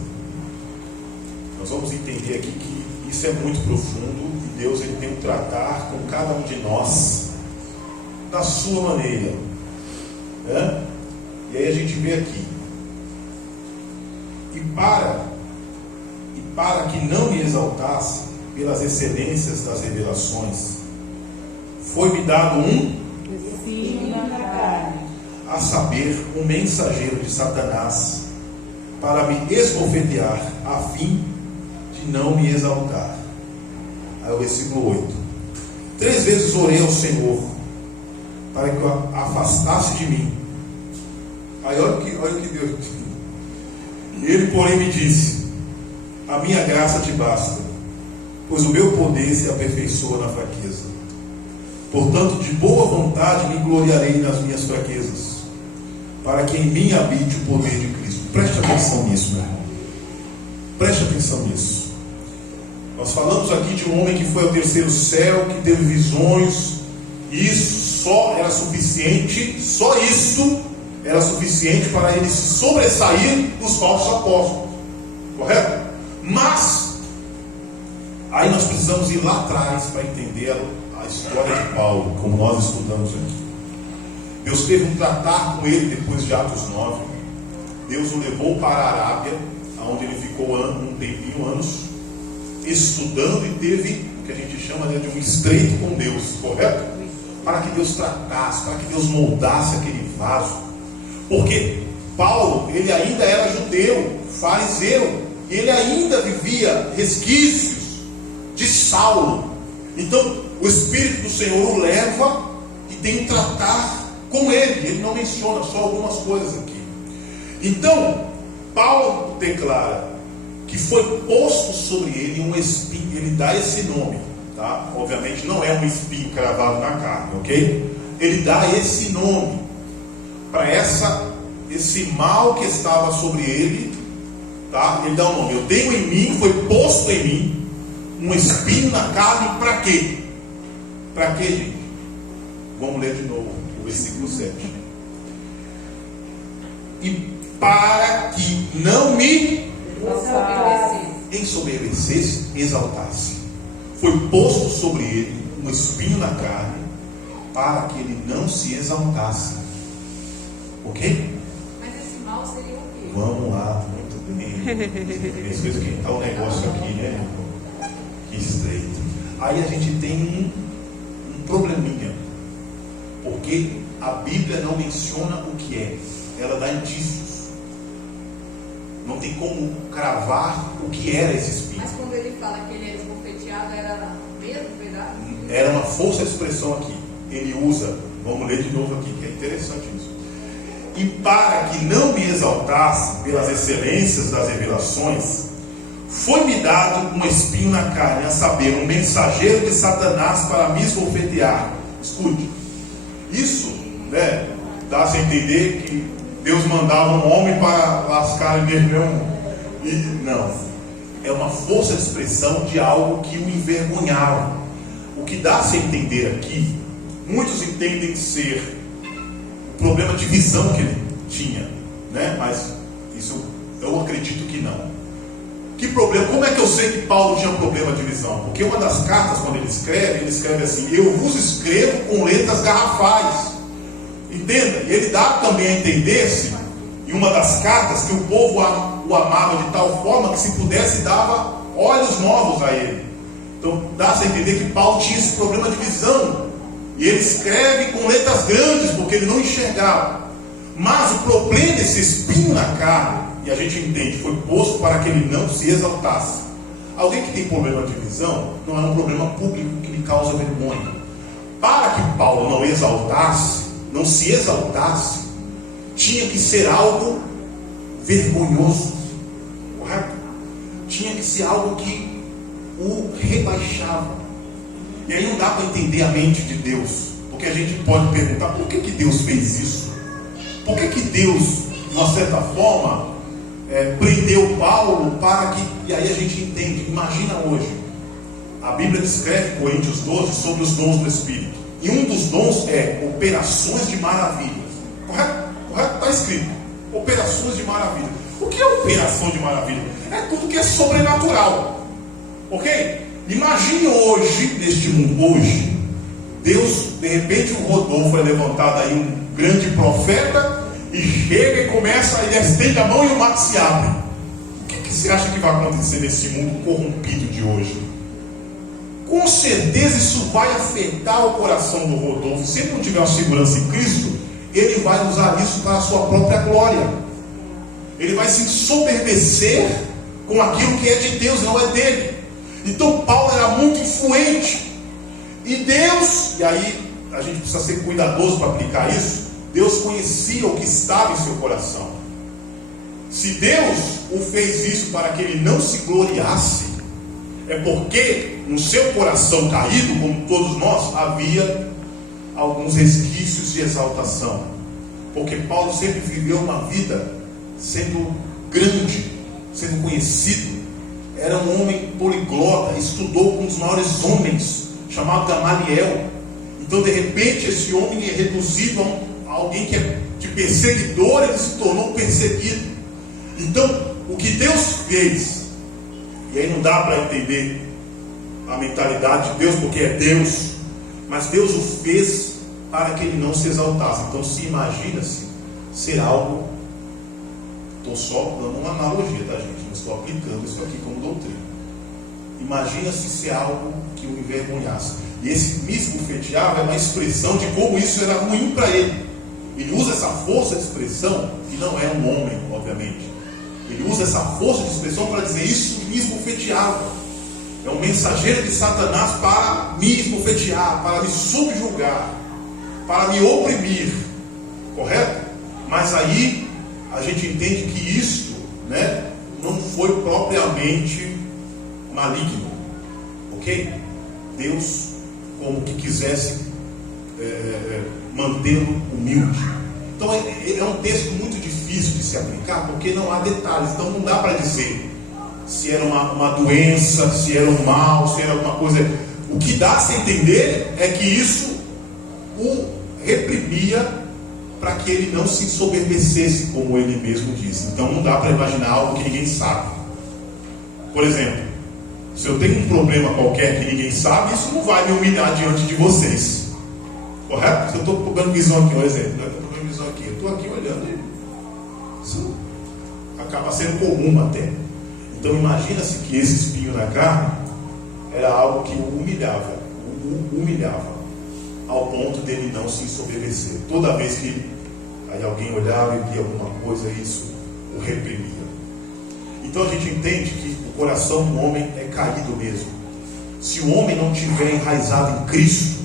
Nós vamos entender aqui que isso é muito profundo e Deus ele tem que tratar com cada um de nós da sua maneira, né? E aí a gente vê aqui: e para que não me exaltasse pelas excelências das revelações, foi-me dado Espinho na carne. a saber, um mensageiro de Satanás, para me esbofetear, a fim de não me exaltar. Aí o versículo 8: 3 vezes orei ao Senhor para que o afastasse de mim. Aí olha o que Deus disse. Ele, porém, me disse: a minha graça te basta, pois o meu poder se aperfeiçoa na fraqueza. Portanto, de boa vontade me gloriarei nas minhas fraquezas, para que em mim habite o poder de Cristo. Preste atenção nisso, meu irmão. Preste atenção nisso. Nós falamos aqui de um homem que foi ao terceiro céu, que teve visões. Isso só era suficiente, só isto era suficiente para ele se sobressair dos falsos apóstolos. Correto? Mas aí nós precisamos ir lá atrás para entender a história de Paulo, como nós estudamos aqui. Deus teve um tratar com ele depois de Atos 9. Deus o levou para a Arábia, onde ele ficou um tempinho, anos, estudando, e teve o que a gente chama de um estreito com Deus, correto? Para que Deus tratasse, para que Deus moldasse aquele vaso. Porque Paulo, ele ainda era judeu, fariseu, e ele ainda vivia resquícios de Saulo. Então o Espírito do Senhor o leva e tem que tratar com ele. Ele não menciona, só algumas coisas aqui. Então Paulo declara que foi posto sobre ele um espinho. Ele dá esse nome, tá? Obviamente não é um espinho cravado na carne, ok? Ele dá esse nome para esse mal que estava sobre ele, tá? Ele dá o nome. Eu tenho em mim, foi posto em mim um espinho na carne. Para quê? Para quê, gente? Vamos ler de novo o versículo 7. E para que não me ensoberbecesse, exaltasse. Foi posto sobre ele um espinho na carne, para que ele não se exaltasse. Ok? Mas esse mal seria o quê? Vamos lá, muito bem. Esse coisa que está o negócio aqui, né? Que estreito. Aí a gente tem um probleminha, porque a Bíblia não menciona o que é, ela dá indícios. Não tem como cravar o que era esse espinho. Mas quando ele fala que ele é esbofeteado, era mesmo verdade? Era uma força de expressão aqui. Ele usa, vamos ler de novo aqui, que é interessante isso. E para que não me exaltasse pelas excelências das revelações, foi-me dado um espinho na carne, a saber, um mensageiro de Satanás para me esbofetear. Escute, isso, né, dá-se a entender que Deus mandava um homem para lascar ele mesmo. E não, é uma força de expressão de algo que o envergonhava. O que dá-se a entender aqui, muitos entendem ser o problema de visão que ele tinha, né? Mas isso eu acredito que não. Que problema? Como é que eu sei que Paulo tinha um problema de visão? Porque uma das cartas, quando ele escreve assim: eu vos escrevo com letras garrafais. Entenda? E ele dá também a entender-se, em uma das cartas, que o povo o amava de tal forma que, se pudesse, dava olhos novos a ele. Então dá-se a entender que Paulo tinha esse problema de visão, e ele escreve com letras grandes porque ele não enxergava. Mas o problema desse espinho na carne, e a gente entende, foi posto para que ele não se exaltasse. Alguém que tem problema de visão não é um problema público que lhe causa vergonha. Para que Paulo não exaltasse, não se exaltasse, tinha que ser algo vergonhoso, correto? Tinha que ser algo que o rebaixava. E aí não dá para entender a mente de Deus, porque a gente pode perguntar: por que Deus fez isso? Por que Deus, de uma certa forma, prendeu Paulo para que... E aí a gente entende. Imagina hoje, a Bíblia descreve, Coríntios 12, sobre os dons do Espírito. E um dos dons é operações de maravilhas. Correto? Correto? Está escrito. Operações de maravilha. O que é operação de maravilha? É tudo que é sobrenatural. Ok? Imagine hoje, neste mundo, hoje, Deus, de repente o Rodolfo é levantado aí, um grande profeta, e chega e começa, ele estende a mão e o mar se abre. O que você acha que vai acontecer nesse mundo corrompido de hoje? Com certeza isso vai afetar o coração do Rodolfo. Se ele não tiver uma segurança em Cristo, ele vai usar isso para a sua própria glória. Ele vai se ensoberbecer com aquilo que é de Deus, não é dele. Então Paulo era muito influente. E Deus, e aí a gente precisa ser cuidadoso para aplicar isso, Deus conhecia o que estava em seu coração. Se Deus o fez isso para que ele não se gloriasse, é porque no seu coração caído, como todos nós, havia alguns resquícios de exaltação. Porque Paulo sempre viveu uma vida sendo grande, sendo conhecido. Era um homem poliglota, estudou com os maiores homens, chamado Gamaliel. Então, de repente, esse homem é reduzido a alguém que é de perseguidor, ele se tornou perseguido. Então, o que Deus fez, e aí não dá para entender a mentalidade de Deus, porque é Deus, mas Deus o fez para que ele não se exaltasse. Então, se imagina-se ser algo... Estou só dando uma analogia, tá, gente? Não estou aplicando isso aqui como doutrina. Imagina-se ser algo que o envergonhasse. E esse me esbofeteava é uma expressão de como isso era ruim para ele. Ele usa essa força de expressão, que não é um homem, obviamente. Ele usa essa força de expressão para dizer isso me esbofeteava. É um mensageiro de Satanás para me esbofetear, para me subjugar, para me oprimir. Correto? Mas aí a gente entende que isto, né, não foi propriamente maligno. Ok? Deus, como que quisesse mantê-lo humilde. Então é um texto muito difícil de se aplicar, porque não há detalhes. Então não dá para dizer se era uma doença, se era um mal, se era alguma coisa. O que dá a se entender é que isso o reprimia para que ele não se ensoberbecesse, como ele mesmo disse. Então não dá para imaginar algo que ninguém sabe. Por exemplo, se eu tenho um problema qualquer que ninguém sabe, isso não vai me humilhar diante de vocês. Correto? Se eu estou cobrando visão aqui, um exemplo, eu estou cobrando visão aqui, eu estou aqui olhando e isso acaba sendo comum até. Então imagina-se que esse espinho na carne era algo que o humilhava, ao ponto dele não se ensoberbecer. Toda vez que aí alguém olhava e via alguma coisa, isso o reprimia. Então a gente entende que o coração do homem é caído mesmo. Se o homem não tiver enraizado em Cristo,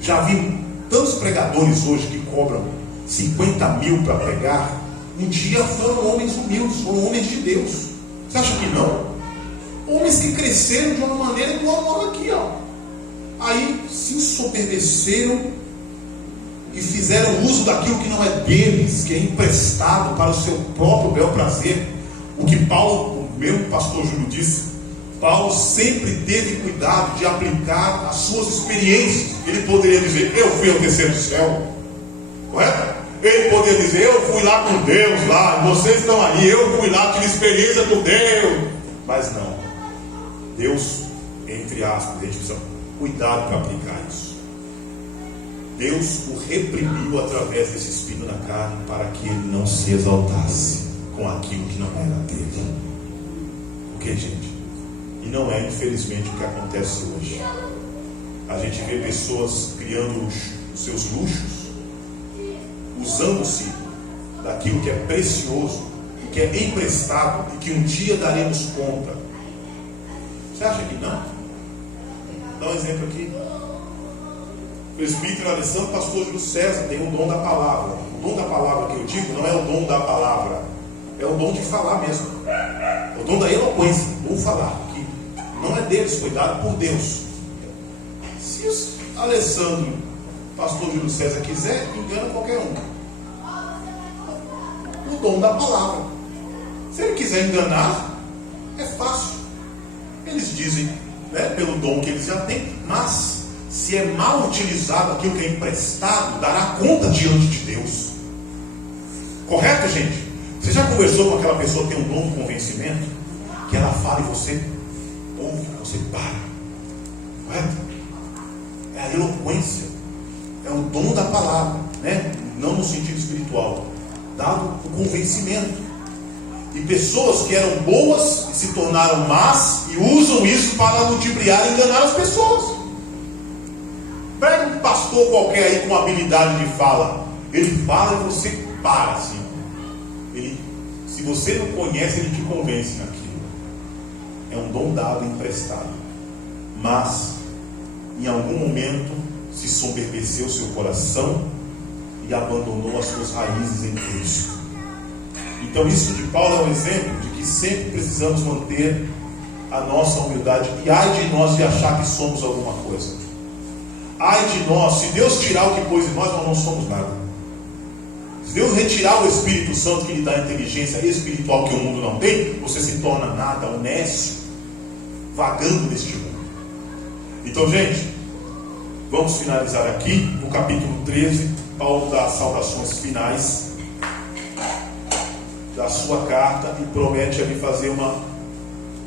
já vi tantos pregadores hoje que cobram 50 mil para pregar. Um dia foram homens humildes, foram homens de Deus. Você acha que não? Homens que cresceram de uma maneira igual aqui, ó. Aí se ensoberbeceram e fizeram uso daquilo que não é deles, que é emprestado para o seu próprio bel prazer. O que Paulo, o mesmo pastor Júlio disse, Paulo sempre teve cuidado de aplicar as suas experiências. Ele poderia dizer, eu fui ao terceiro céu, correto? Ele poderia dizer, eu fui lá com Deus lá, vocês estão aí, eu fui lá, tive experiência com Deus. Mas não, Deus, entre aspas, a gente precisa cuidado para aplicar isso. Deus o reprimiu através desse espinho na carne para que ele não se exaltasse com aquilo que não era dele. Ok, gente? E não é, infelizmente, o que acontece hoje. A gente vê pessoas criando os seus luxos, usando-se daquilo que é precioso, que é emprestado e que um dia daremos conta. Você acha que não? Dá um exemplo aqui. O presbítero Alessandro, pastor Júlio César, tem o dom da palavra. O dom da palavra que eu digo não é o dom da palavra, é o dom de falar mesmo. É o dom da eloquência, o falar, que não é deles, foi dado por Deus. Se o Alessandro, pastor Júlio César, quiser, engana qualquer um. O dom da palavra. Se ele quiser enganar, é fácil. Eles dizem, né, pelo dom que eles já têm, mas se é mal utilizado aquilo que é emprestado, dará conta diante de Deus. Correto, gente? Você já conversou com aquela pessoa que tem um dom de convencimento? Que ela fala e você ouve, você para. Correto? É a eloquência, é o dom da palavra, né? Não no sentido espiritual, dado o convencimento. E pessoas que eram boas e se tornaram más e usam isso para ludibriar e enganar as pessoas. Pega um pastor qualquer aí com habilidade de fala, ele fala e você para assim. Se você não conhece, ele te convence naquilo. É um dom dado e emprestado. Mas em algum momento se soberbeceu seu coração e abandonou as suas raízes em Cristo. Então isso de Paulo é um exemplo de que sempre precisamos manter a nossa humildade. E ai de nós de achar que somos alguma coisa. Ai de nós, se Deus tirar o que pôs em nós não somos nada. Se Deus retirar o Espírito Santo que lhe dá a inteligência espiritual que o mundo não tem, você se torna nada, um nécio, vagando neste mundo. Então, gente, vamos finalizar aqui no capítulo 13. Paulo dá as saudações finais da sua carta e promete ali fazer uma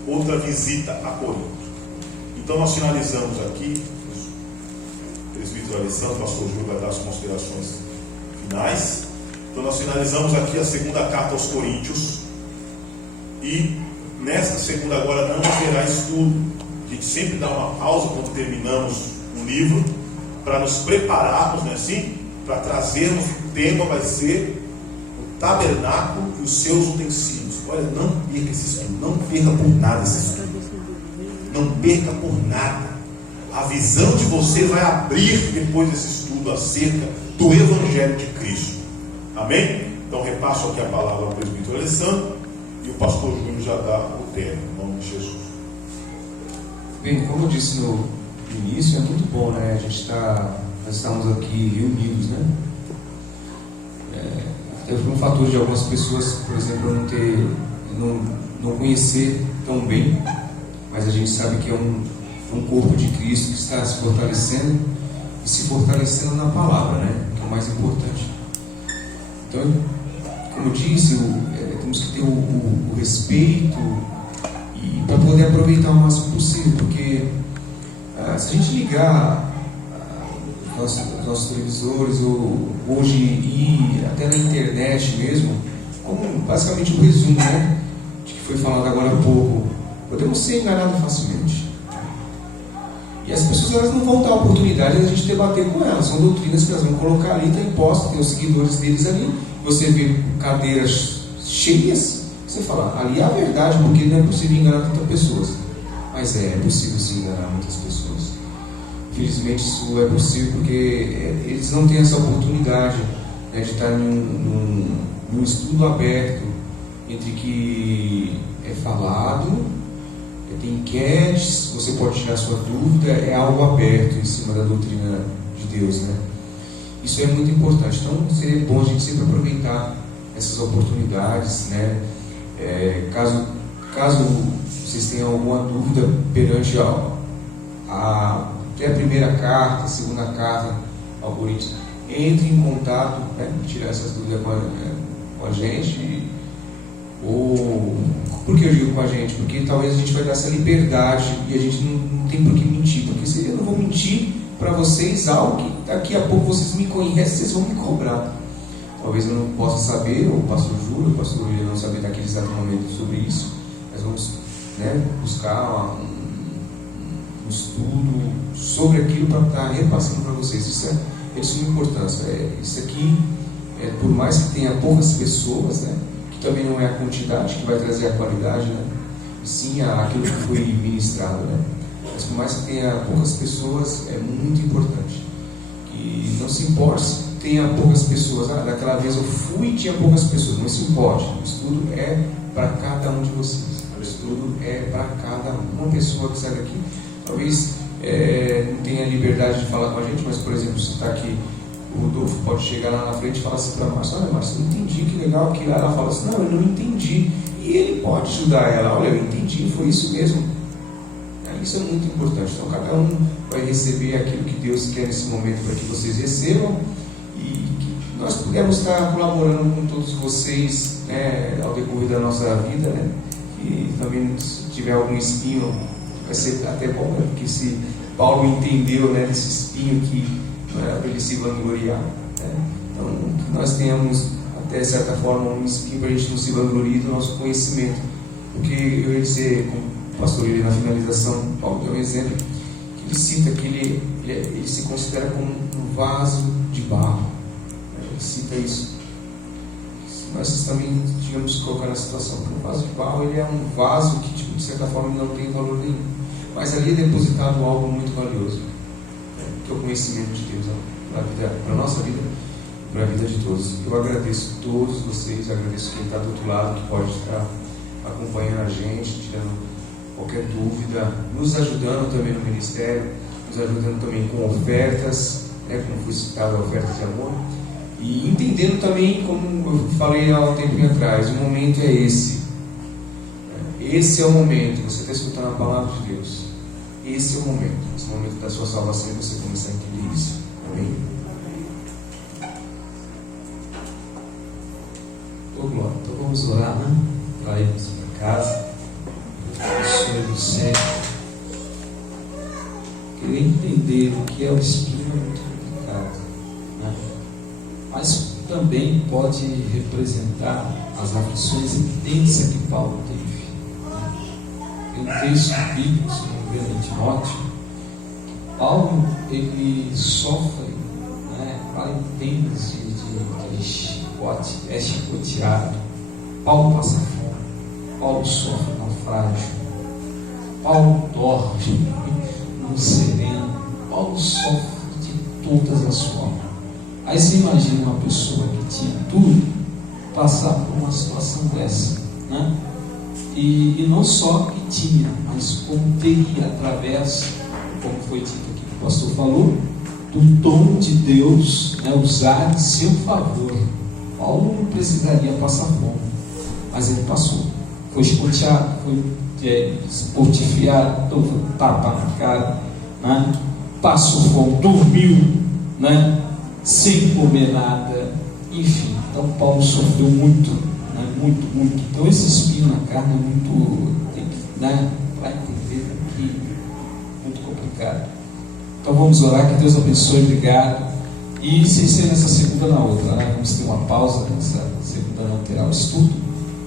outra visita a Corinto. Então nós finalizamos aqui. O presbítero Alessandro, pastor Júlio vai dar as considerações finais. Então nós finalizamos aqui a segunda carta aos Coríntios. E nesta segunda agora não haverá estudo. A gente sempre dá uma pausa quando terminamos um livro, para nos prepararmos, né, assim, para trazermos, o tema vai ser o tabernáculo e os seus utensílios. Olha, não perca esse estudo, não perca por nada esse estudo. Não perca por nada. A visão de você vai abrir depois desse estudo acerca do Evangelho de Cristo. Amém? Então repasso aqui a palavra ao presbítero Alessandro e o pastor Júnior já dá o tema, em nome de Jesus. Bem, como eu disse no início, é muito bom, né? Nós estamos aqui reunidos, né? Até foi um fator de algumas pessoas, por exemplo, não conhecer tão bem, mas a gente sabe que é um corpo de Cristo que está se fortalecendo e se fortalecendo na palavra, né? Que é o mais importante. Então, como eu disse, temos que ter o respeito e para poder aproveitar o máximo possível, porque se a gente ligar nossos televisores ou hoje ir até na internet mesmo, como basicamente o resumo, né, de que foi falado agora há pouco, podemos ser enganados facilmente. E as pessoas elas não vão dar a oportunidade de a gente debater com elas. São doutrinas que elas vão colocar ali, está imposta, tem os seguidores deles ali. Você vê cadeiras cheias, você fala, ali é a verdade, porque não é possível enganar tantas pessoas. Mas é possível se enganar muitas pessoas. Infelizmente isso é possível porque eles não têm essa oportunidade, né, de estar num estudo aberto entre que é falado, tem enquetes, você pode tirar sua dúvida, é algo aberto em cima da doutrina de Deus, né? Isso é muito importante. Então seria bom a gente sempre aproveitar essas oportunidades, né? Caso vocês tenham alguma dúvida perante até a primeira carta, a segunda carta ao Coríntios, entre em contato, né? Tirar essas dúvidas com a gente. Ou por que eu digo com a gente? Porque talvez a gente vai dar essa liberdade e a gente não tem por que mentir, porque se eu não vou mentir para vocês algo que daqui a pouco vocês me conhecem, vocês vão me cobrar. Talvez eu não possa saber, ou o pastor Júlio, o pastor William não saber naquele exato momento sobre isso, mas vamos, né, buscar um estudo sobre aquilo para estar repassando para vocês. Isso é de suma importância. Isso aqui, por mais que tenha poucas pessoas, né, também não é a quantidade que vai trazer a qualidade, né? Sim, aquilo que foi ministrado, né? Mas por mais que tenha poucas pessoas, é muito importante. E não se importe se tenha poucas pessoas. Daquela vez eu fui e tinha poucas pessoas. Não se importe. O estudo é para cada um de vocês. O estudo é para cada um. Uma pessoa que sai daqui, talvez não tenha liberdade de falar com a gente, mas, por exemplo, se está aqui, o Rodolfo pode chegar lá na frente e falar assim para a Márcia: olha, Márcia, eu não entendi, que legal que ela fala assim, não, eu não entendi, e ele pode ajudar ela, olha, eu entendi, foi isso mesmo. Isso é muito importante. Então cada um vai receber aquilo que Deus quer nesse momento para que vocês recebam e que nós pudermos estar colaborando com todos vocês, né, ao decorrer da nossa vida, né? E também se tiver algum espinho vai ser até bom, né? Porque se Paulo entendeu, né, desse espinho que não era para ele se vangloriar, né? Então que nós tenhamos até certa forma um espinho para a gente não se vangloriar do nosso conhecimento, porque eu ia dizer, como o pastor ele na finalização, Paulo deu um exemplo que ele cita que ele se considera como um vaso de barro, né? Ele cita isso. Nós também tivemos que colocar na situação que um vaso de barro ele é um vaso que, tipo, de certa forma não tem valor nenhum, mas ali é depositado algo muito valioso, né? Que é o conhecimento de Deus para a nossa vida, para a vida de todos. Eu agradeço a todos vocês, agradeço quem está do outro lado, que pode estar acompanhando a gente, tirando qualquer dúvida, nos ajudando também no ministério, nos ajudando também com ofertas, né, como foi citado, ofertas de amor, e entendendo também, como eu falei há um tempo atrás, o momento é esse. Esse é o momento, você está escutando a palavra de Deus. Esse é o momento da sua salvação, e você começar a entender isso. Amém? Então vamos orar, né? Para irmos para casa. Abençoe você. Querer entender o que é o espinho é muito complicado, né? Mas também pode representar as aflições intensas que Paulo teve. Tem um texto bíblico, se não me engano, em Timóteo, Paulo ele sofre, né, fala em tendas de chicote, é chicoteado. Paulo passa fome, Paulo sofre naufrágio, Paulo dorme no sereno, Paulo sofre de todas as formas. Aí você imagina uma pessoa que tinha tudo passar por uma situação dessa, né? E não só que tinha, mas como teria através, como foi dito aqui que o pastor falou, do dom de Deus, né, usar de seu favor. Paulo não precisaria passar fome, mas ele passou. Foi escoteado, foi esportifiado, tomou tapa na cara, né? Passou fome, dormiu, né? Sem comer nada, enfim. Então Paulo sofreu muito, né? Muito. Então esse espinho na carne é muito, tem que, né? Para entender aqui, muito complicado. Então vamos orar, que Deus abençoe, obrigado. E sem ser nessa segunda, na outra, né? Vamos ter uma pausa, nessa segunda não terá o estudo,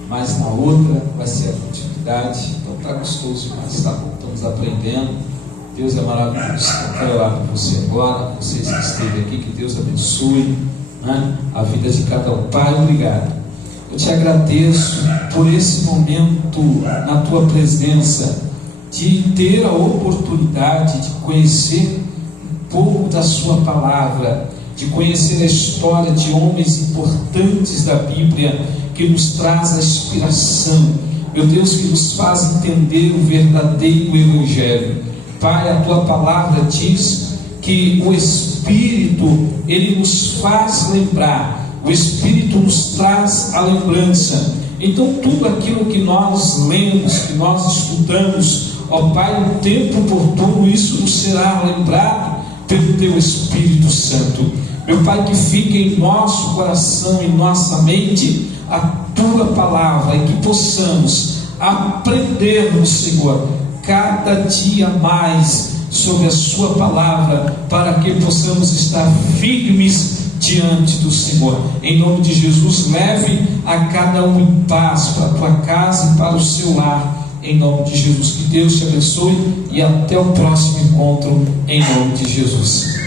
mas na outra vai ser a continuidade. Então está gostoso, mas tá bom, estamos aprendendo. Deus é maravilhoso. Eu quero orar por você agora, vocês que esteve aqui, que Deus abençoe, né, a vida de cada um. Pai, obrigado. Eu te agradeço por esse momento na tua presença, de ter a oportunidade de conhecer um pouco da sua palavra, de conhecer a história de homens importantes da Bíblia, que nos traz a inspiração, meu Deus, que nos faz entender o verdadeiro Evangelho. Pai, a tua palavra diz que o Espírito, ele nos faz lembrar, o Espírito nos traz a lembrança. Então tudo aquilo que nós lemos, que nós estudamos, ó Pai, no tempo oportuno, isso nos será lembrado pelo teu Espírito Santo. Meu Pai, que fique em nosso coração, em nossa mente, a tua palavra, e que possamos aprendermos, Senhor, cada dia mais sobre a sua palavra, para que possamos estar firmes diante do Senhor. Em nome de Jesus, leve a cada um em paz para a tua casa e para o seu lar, em nome de Jesus. Que Deus te abençoe e até o próximo encontro, em nome de Jesus.